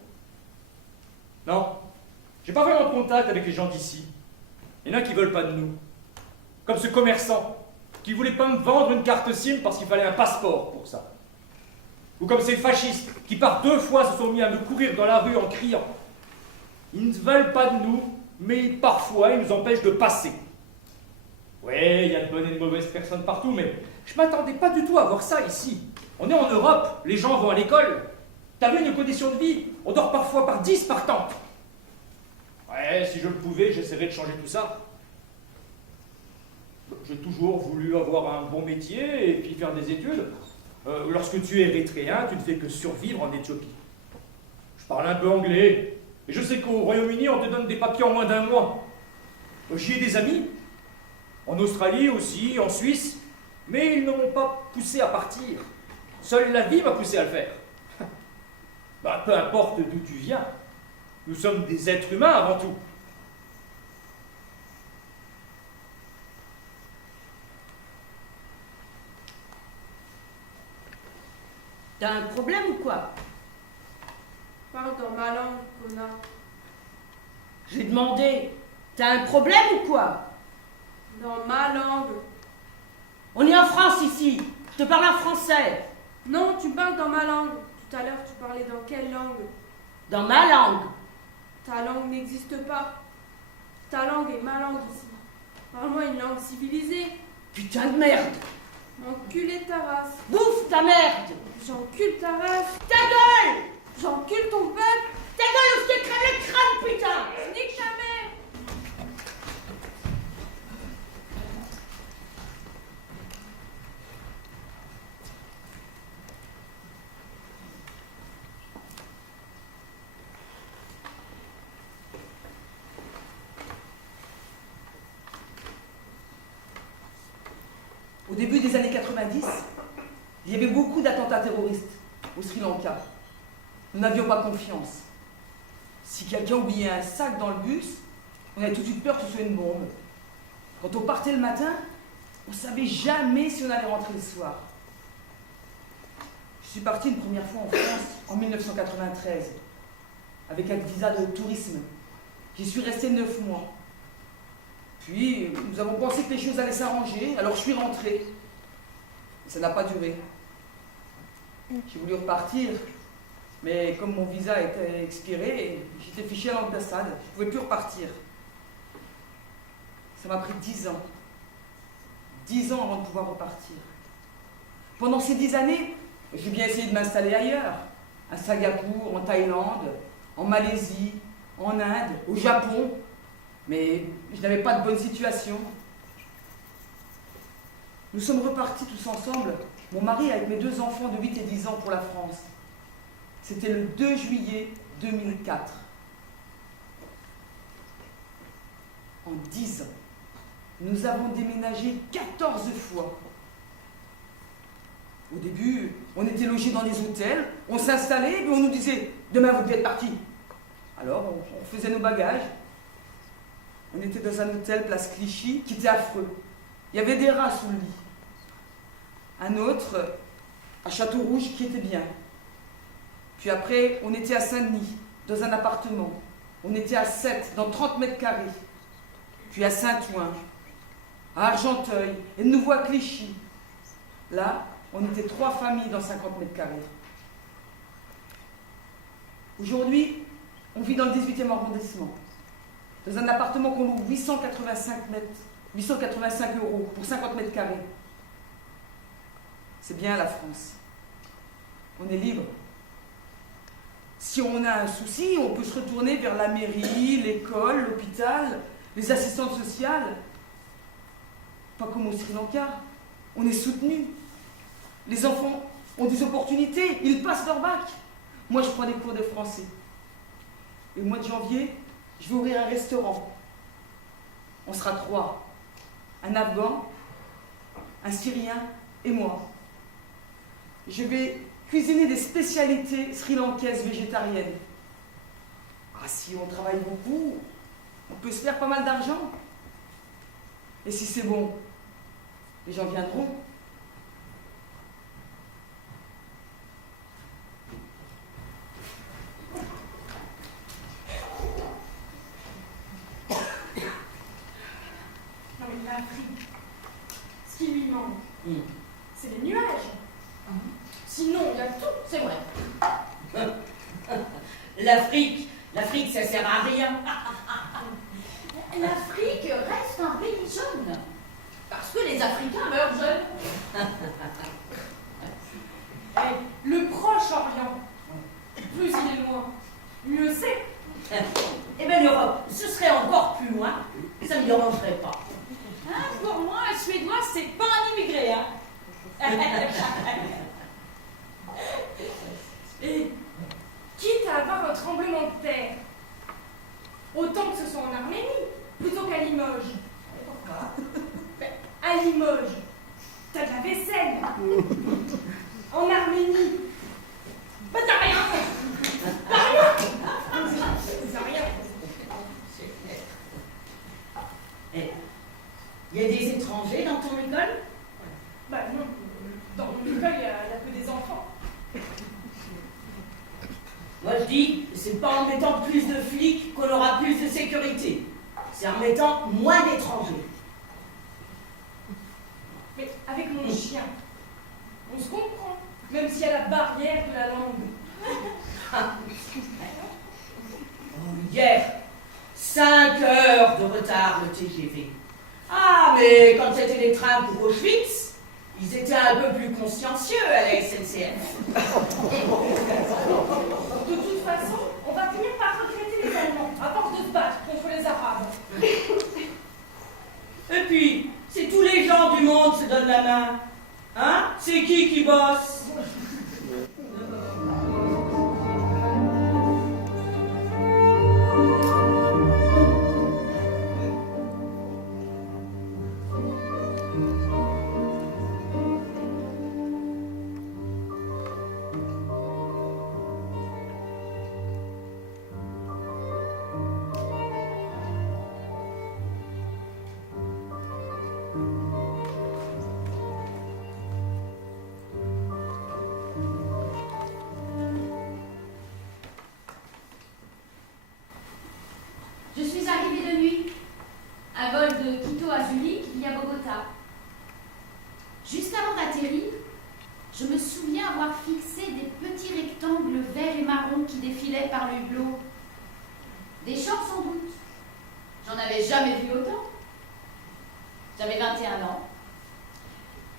Non, j'ai pas vraiment de contact avec les gens d'ici. Il y en a qui veulent pas de nous. Comme ce commerçant qui voulait pas me vendre une carte SIM parce qu'il fallait un passeport pour ça. Ou comme ces fascistes qui par 2 fois se sont mis à me courir dans la rue en criant. Ils ne veulent pas de nous, mais parfois ils nous empêchent de passer. Ouais, il y a de bonnes et de mauvaises personnes partout, mais je m'attendais pas du tout à voir ça ici. On est en Europe, les gens vont à l'école. T'as vu nos conditions de vie? On dort parfois par 10 par tente. Ouais, si je le pouvais, j'essaierais de changer tout ça. J'ai toujours voulu avoir un bon métier et puis faire des études. Lorsque tu es érythréen, tu ne fais que survivre en Éthiopie. Je parle un peu anglais, et je sais qu'au Royaume-Uni, on te donne des papiers en moins d'1 mois. J'y ai des amis, en Australie aussi, en Suisse, mais ils ne m'ont pas poussé à partir. Seule la vie m'a poussé à le faire. Peu importe d'où tu viens, nous sommes des êtres humains avant tout. T'as un problème ou quoi? Parle dans ma langue, connard. J'ai demandé, t'as un problème ou quoi? Dans ma langue. On est en France ici, je te parle en français. Non, tu parles dans ma langue. Tout à l'heure, tu parlais dans quelle langue? Dans ma langue. Ta langue n'existe pas. Ta langue est ma langue ici. Parle-moi une langue civilisée. Putain de merde. Enculé ta race. Bouffe ta merde. J'encule ta race. Ta gueule. J'encule ton peuple. Ta gueule ou je te crève le crâne, putain. Nique ta mère. Au début des années 90, il y avait beaucoup d'attentats terroristes au Sri Lanka. Nous n'avions pas confiance. Si quelqu'un oubliait un sac dans le bus, on avait tout de suite peur que ce soit une bombe. Quand on partait le matin, on ne savait jamais si on allait rentrer le soir. Je suis partie une première fois en France en 1993, avec un visa de tourisme. J'y suis restée 9 mois. Puis, nous avons pensé que les choses allaient s'arranger, alors je suis rentrée. Ça n'a pas duré. J'ai voulu repartir, mais comme mon visa était expiré, j'étais fichée à l'ambassade, je ne pouvais plus repartir. Ça m'a pris 10 ans. 10 ans avant de pouvoir repartir. Pendant ces 10 années, j'ai bien essayé de m'installer ailleurs. À Singapour, en Thaïlande, en Malaisie, en Inde, au Japon. Mais je n'avais pas de bonne situation. Nous sommes repartis tous ensemble, mon mari avec mes 2 enfants de 8 et 10 ans pour la France. C'était le 2 juillet 2004. En 10 ans, nous avons déménagé 14 fois. Au début, on était logés dans des hôtels, on s'installait et on nous disait « Demain, vous devez être partis ». Alors, on faisait nos bagages. On était dans un hôtel place Clichy qui était affreux. Il y avait des rats sous le lit. Un autre à Château-Rouge qui était bien. Puis après, on était à Saint-Denis, dans un appartement. On était à 7, dans 30 mètres carrés. Puis à Saint-Ouen, à Argenteuil, et de nouveau à Clichy. Là, on était 3 familles dans 50 mètres carrés. Aujourd'hui, on vit dans le 18e arrondissement, dans un appartement qu'on loue 885 € pour 50 mètres carrés. C'est bien la France. On est libre. Si on a un souci, on peut se retourner vers la mairie, l'école, l'hôpital, les assistantes sociales. Pas comme au Sri Lanka. On est soutenu. Les enfants ont des opportunités, ils passent leur bac. Moi, je prends des cours de français. Et au mois de janvier, je vais ouvrir un restaurant. On sera 3. Un Afghan, un Syrien et moi. Je vais cuisiner des spécialités sri-lankaises végétariennes. Ah, si on travaille beaucoup, on peut se faire pas mal d'argent. Et si c'est bon, les gens viendront. Non mais l'Afrique, ce qui lui manque, c'est les nuages. Sinon, il y a tout, c'est vrai. L'Afrique, ça sert à rien. L'Afrique reste un pays jeune. Parce que les Africains meurent jeunes. Le Proche-Orient, plus il est loin, mieux c'est. Eh bien l'Europe, ce serait encore plus loin, ça ne me dérangerait pas. Hein, pour moi, un Suédois, c'est pas un immigré. Hein. Et quitte à avoir un tremblement de terre, autant que ce soit en Arménie, plutôt qu'à Limoges. Pourquoi? À Limoges, t'as de la vaisselle. En Arménie, bah t'as rien. T'as rien. T'as rien. Il y a des étrangers dans ton école? Bah non, dans mon école, il y a que des enfants. Moi je dis, c'est pas en mettant plus de flics qu'on aura plus de sécurité. C'est en mettant moins d'étrangers. Mais avec mon chien, on se comprend, même s'il y a la barrière de la langue. Hier, 5 heures de retard le TGV. Ah, mais quand c'était les trains pour Auschwitz, ils étaient un peu plus consciencieux à la SNCF. De toute façon, on va finir par regretter les Allemands, à force de se battre contre les Arabes. Et puis, si tous les gens du monde se donnent la main, hein, c'est qui bosse? Je suis arrivée de nuit. Un vol de Quito à Zurich via Bogota. Juste avant d'atterrir, je me souviens avoir fixé des petits rectangles verts et marrons qui défilaient par le hublot. Des champs sans doute. J'en avais jamais vu autant. J'avais 21 ans.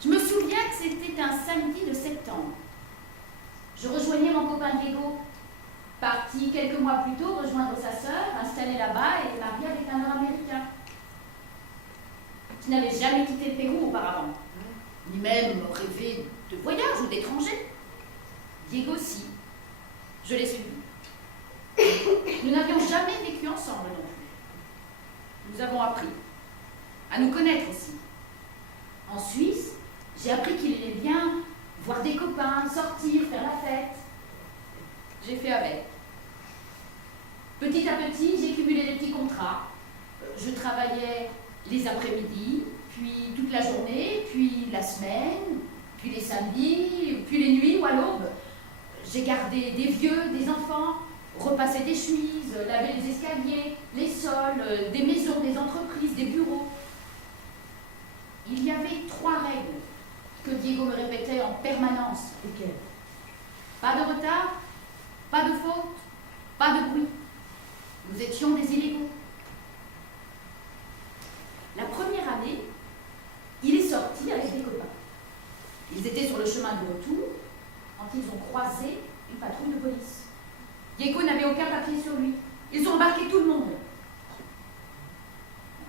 Je me souviens que c'était un samedi de septembre. Je rejoignais mon copain Diego, parti quelques mois plus tôt rejoindre sa sœur, installée là-bas et mariée avec un Nord-Américain. Je n'avais jamais quitté le Pérou auparavant, ni même rêvé de voyage ou d'étranger. Diego aussi. Je l'ai suivi. Nous n'avions jamais vécu ensemble non plus. Nous avons appris à nous connaître aussi. En Suisse, j'ai appris qu'il aimait bien voir des copains, sortir, faire la fête. J'ai fait avec. Petit à petit, j'ai cumulé des petits contrats. Je travaillais les après-midi, puis toute la journée, puis la semaine, puis les samedis, puis les nuits ou à l'aube. J'ai gardé des vieux, des enfants, repassé des chemises, lavé les escaliers, les sols, des maisons, des entreprises, des bureaux. Il y avait 3 règles que Diego me répétait en permanence. Okay. Pas de retard, pas de faute, Pas de bruit. Nous étions des illégaux. La première année, il est sorti avec des copains. Ils étaient sur le chemin de retour quand ils ont croisé une patrouille de police. Diego n'avait aucun papier sur lui. Ils ont embarqué tout le monde.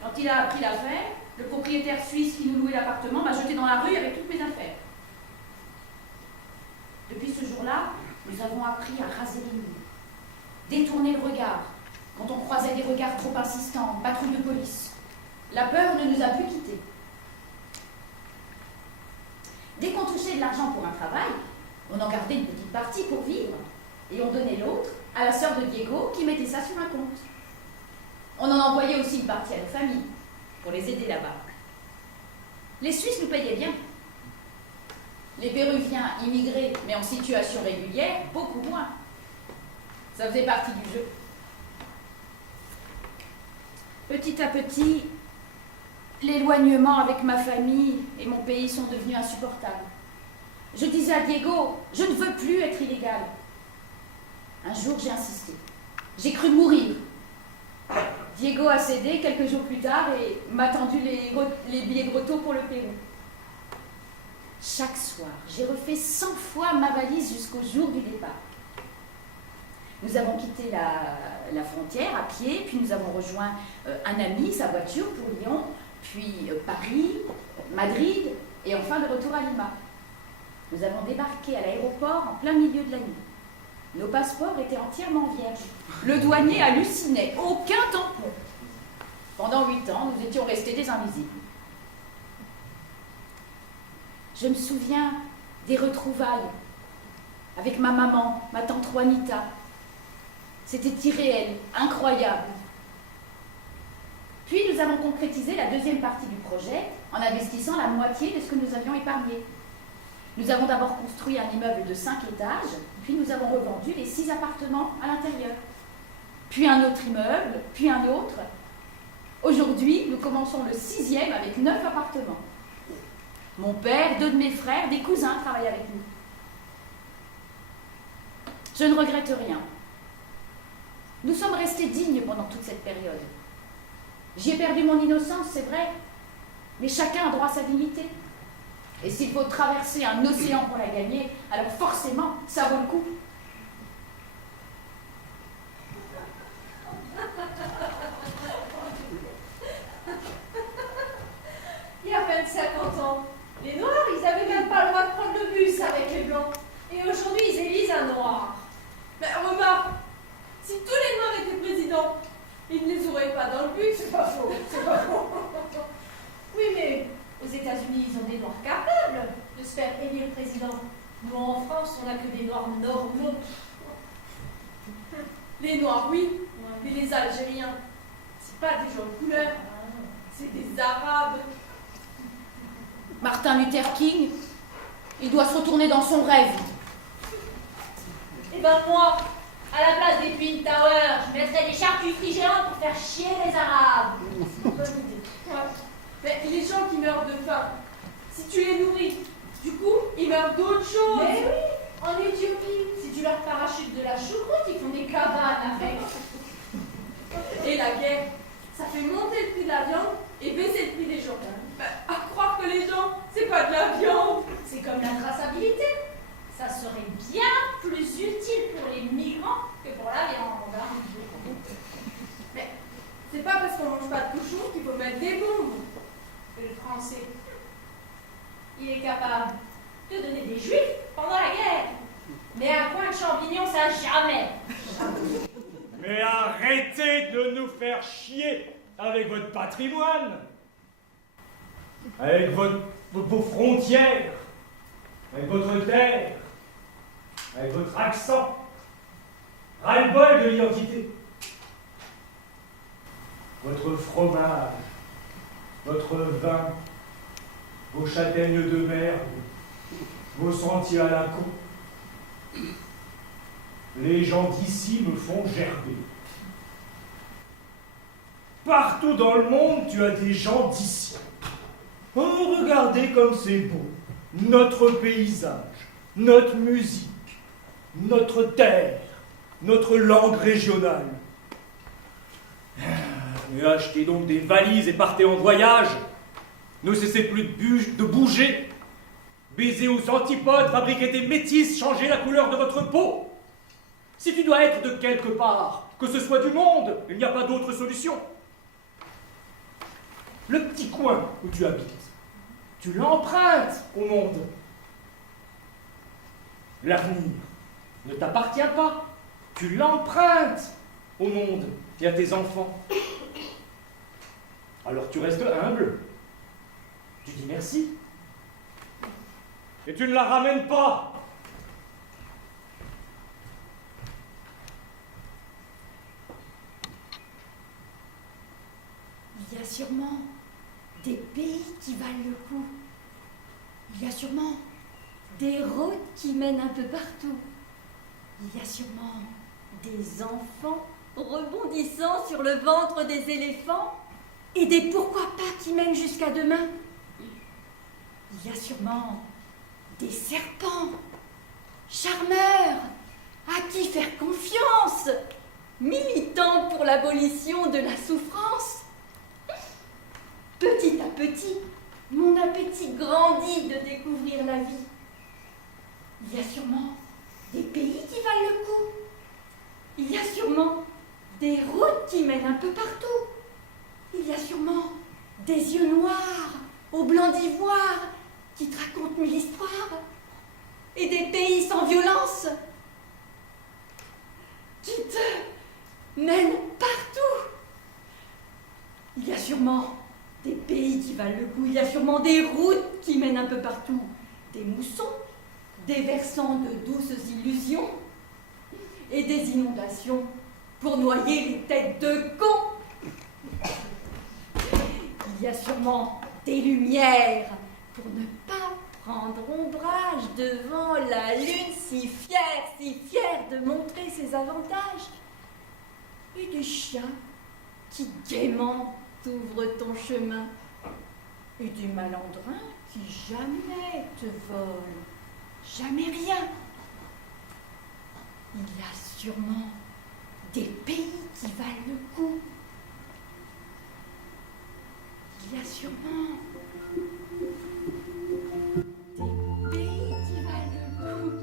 Quand il a appris l'affaire, le propriétaire suisse qui nous louait l'appartement m'a jeté dans la rue avec toutes mes affaires. Depuis ce jour-là, nous avons appris à raser les murs, détourner le regard quand on croisait des regards trop insistants, patrouille de police. La peur ne nous a plus quittés. Dès qu'on touchait de l'argent pour un travail, on en gardait une petite partie pour vivre et on donnait l'autre à la sœur de Diego qui mettait ça sur un compte. On en envoyait aussi une partie à nos familles pour les aider là-bas. Les Suisses nous payaient bien. Les Péruviens immigrés mais en situation régulière, beaucoup moins. Ça faisait partie du jeu. Petit à petit, l'éloignement avec ma famille et mon pays sont devenus insupportables. Je disais à Diego, je ne veux plus être illégale. Un jour, j'ai insisté. J'ai cru mourir. Diego a cédé quelques jours plus tard et m'a tendu les billets de retour pour le Pérou. Chaque soir, j'ai refait 100 fois ma valise jusqu'au jour du départ. Nous avons quitté la frontière à pied, puis nous avons rejoint un ami, sa voiture pour Lyon, puis Paris, Madrid, et enfin le retour à Lima. Nous avons débarqué à l'aéroport en plein milieu de la nuit. Nos passeports étaient entièrement vierges. Le douanier hallucinait, aucun tampon. Pendant 8 ans, nous étions restés des invisibles. Je me souviens des retrouvailles avec ma maman, ma tante Juanita. C'était irréel, incroyable. Puis nous avons concrétisé la deuxième partie du projet en investissant la moitié de ce que nous avions épargné. Nous avons d'abord construit un immeuble de 5 étages, puis nous avons revendu les 6 appartements à l'intérieur. Puis un autre immeuble, puis un autre. Aujourd'hui, nous commençons le 6e avec 9 appartements. Mon père, 2 de mes frères, des cousins travaillent avec nous. Je ne regrette rien. Nous sommes restés dignes pendant toute cette période. J'y ai perdu mon innocence, c'est vrai, mais chacun a droit à sa dignité. Et s'il faut traverser un océan pour la gagner, alors forcément, ça vaut le coup. Il y a à peine 50 ans, les Noirs, ils n'avaient même pas le droit de prendre le bus avec les Blancs. Et aujourd'hui, ils élisent un Noir. Mais remarque, si tous les Noirs étaient présidents, ils ne les auraient pas dans le but, c'est pas faux, c'est pas faux. Oui, mais aux États-Unis, ils ont des Noirs capables de se faire élire président. Nous, en France, on n'a que des Noirs normaux. Les Noirs, oui, mais les Algériens, c'est pas des gens de couleur, c'est des Arabes. Martin Luther King, il doit se retourner dans son rêve. Eh ben moi, à la place des Twin Towers, je mettrais des charcuteries géantes pour faire chier les Arabes. C'est une bonne idée. Ouais. Mais les gens qui meurent de faim, si tu les nourris, du coup, ils meurent d'autre chose. Mais oui, en Éthiopie, si tu leur parachutes de la choucroute, ils font des cabanes avec. Et la guerre, ça fait monter le prix de la viande et baisser le prix des gens. Ben, à croire que les gens, c'est pas de la viande. C'est comme la traçabilité. Ça serait bien plus utile pour les migrants que pour la viande. Mais c'est pas parce qu'on mange pas de cochon qu'il faut mettre des bombes. Le Français, il est capable de donner des juifs pendant la guerre. Mais un coin de champignon, ça jamais. Mais arrêtez de nous faire chier avec votre patrimoine, avec vos frontières, avec votre terre, avec votre accent. Ras-le-bol de l'identité. Votre fromage, votre vin, vos châtaignes de mer, vos sentiers à la côte. Les gens d'ici me font gerber. Partout dans le monde, tu as des gens d'ici. Oh, regardez comme c'est beau. Notre paysage, notre musique, notre terre, notre langue régionale. Mais achetez donc des valises et partez en voyage. Ne cessez plus de bouger. Baisez aux antipodes, fabriquez des métisses, changez la couleur de votre peau. Si tu dois être de quelque part, que ce soit du monde, il n'y a pas d'autre solution. Le petit coin où tu habites, tu l'empruntes au monde. L'avenir ne t'appartient pas. Tu l'empruntes au monde et à tes enfants. Alors tu restes humble. Tu dis merci. Et tu ne la ramènes pas. Il y a sûrement des pays qui valent le coup. Il y a sûrement des routes qui mènent un peu partout. Il y a sûrement des enfants rebondissant sur le ventre des éléphants et des pourquoi pas qui mènent jusqu'à demain. Il y a sûrement des serpents, charmeurs, à qui faire confiance, militants pour l'abolition de la souffrance. Petit à petit, mon appétit grandit de découvrir la vie. Il y a sûrement des pays qui valent le coup. Il y a sûrement des routes qui mènent un peu partout. Il y a sûrement des yeux noirs au blanc d'ivoire qui te racontent mille histoires. Et des pays sans violence qui te mènent partout. Il y a sûrement des pays qui valent le coup. Il y a sûrement des routes qui mènent un peu partout. Des moussons, des versants de douces illusions et des inondations pour noyer les têtes de cons. Il y a sûrement des lumières pour ne pas prendre ombrage devant la lune si fière de montrer ses avantages. Et des chiens qui gaiement t'ouvrent ton chemin. Et des malandrins qui jamais te volent, jamais rien. Il y a sûrement des pays qui valent le coup. Il y a sûrement des pays qui valent le coup.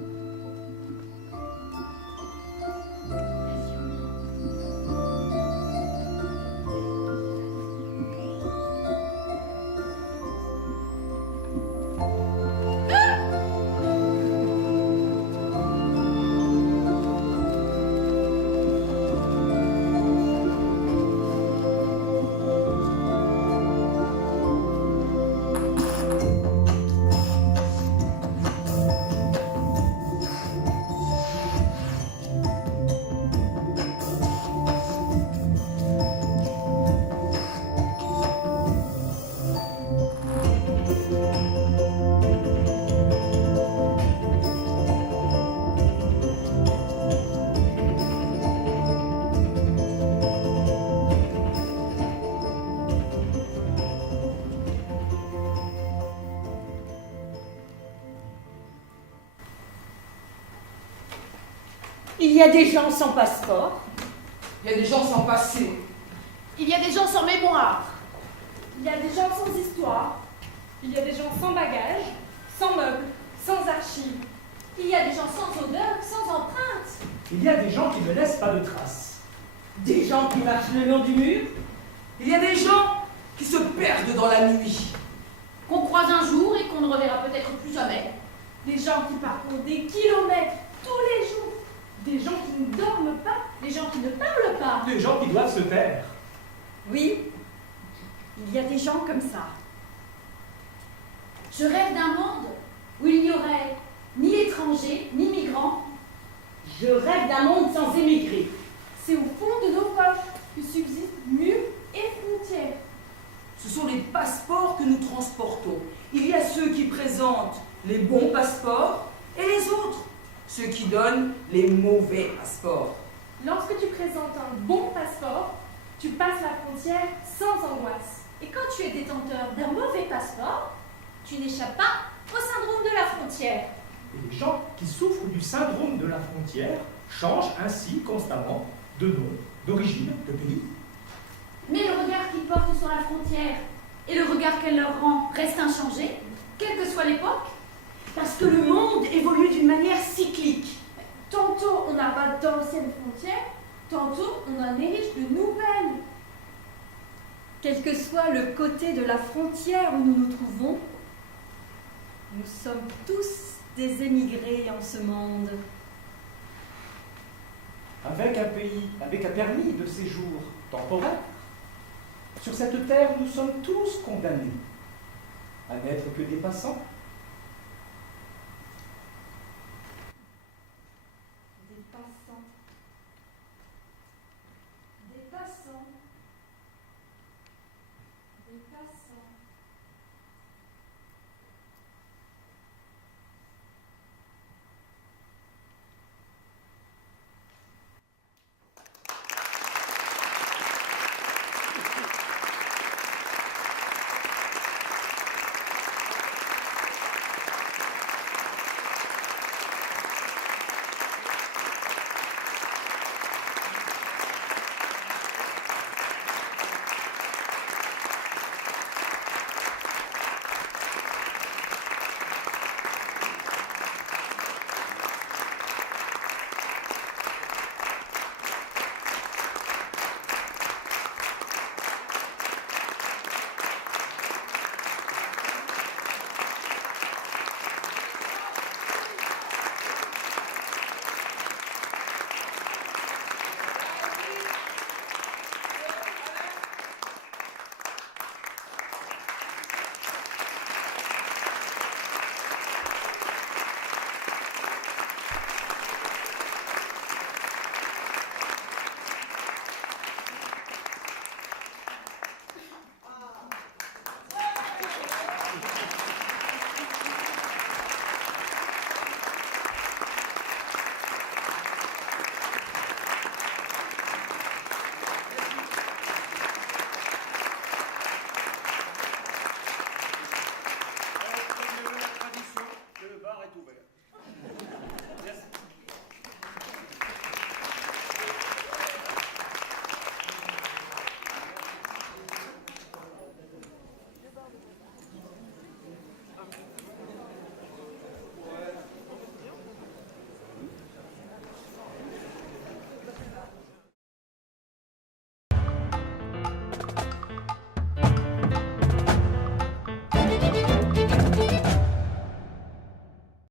Il y a des gens sans passeport. Il y a des gens sans passé. Il y a des gens sans mémoire. Il y a des gens sans histoire. Il y a des gens sans bagages, sans meubles, sans archives. Il y a des gens sans odeur, sans empreinte. Il y a des gens qui ne laissent pas de traces. Des gens qui marchent le long du mur. Il y a des gens qui se perdent dans la nuit. Qu'on croise un jour et qu'on ne reverra peut-être plus jamais. Des gens qui parcourent des kilomètres tous les jours. Des gens qui ne dorment pas. Des gens qui ne parlent pas. Des gens qui doivent se taire. Oui, il y a des gens comme ça. Je rêve d'un monde où il n'y aurait ni étrangers, ni migrants. Je rêve d'un monde sans émigrés. C'est au fond de nos poches que subsistent murs et frontières. Ce sont les passeports que nous transportons. Il y a ceux qui présentent les bons passeports et les autres, ceux qui donnent les mauvais passeports. Lorsque tu présentes un bon passeport, tu passes la frontière sans angoisse. Et quand tu es détenteur d'un mauvais passeport, tu n'échappes pas au syndrome de la frontière. Et les gens qui souffrent du syndrome de la frontière changent ainsi constamment de nom, d'origine, de pays. Mais le regard qu'ils portent sur la frontière et le regard qu'elle leur rend restent inchangés, quelle que soit l'époque. Parce que le monde évolue d'une manière cyclique. Tantôt on abat d'anciennes frontières, tantôt on en érige de nouvelles. Quel que soit le côté de la frontière où nous nous trouvons, nous sommes tous des émigrés en ce monde. Avec un permis de séjour temporaire, sur cette terre, nous sommes tous condamnés à n'être que des passants. Des passants.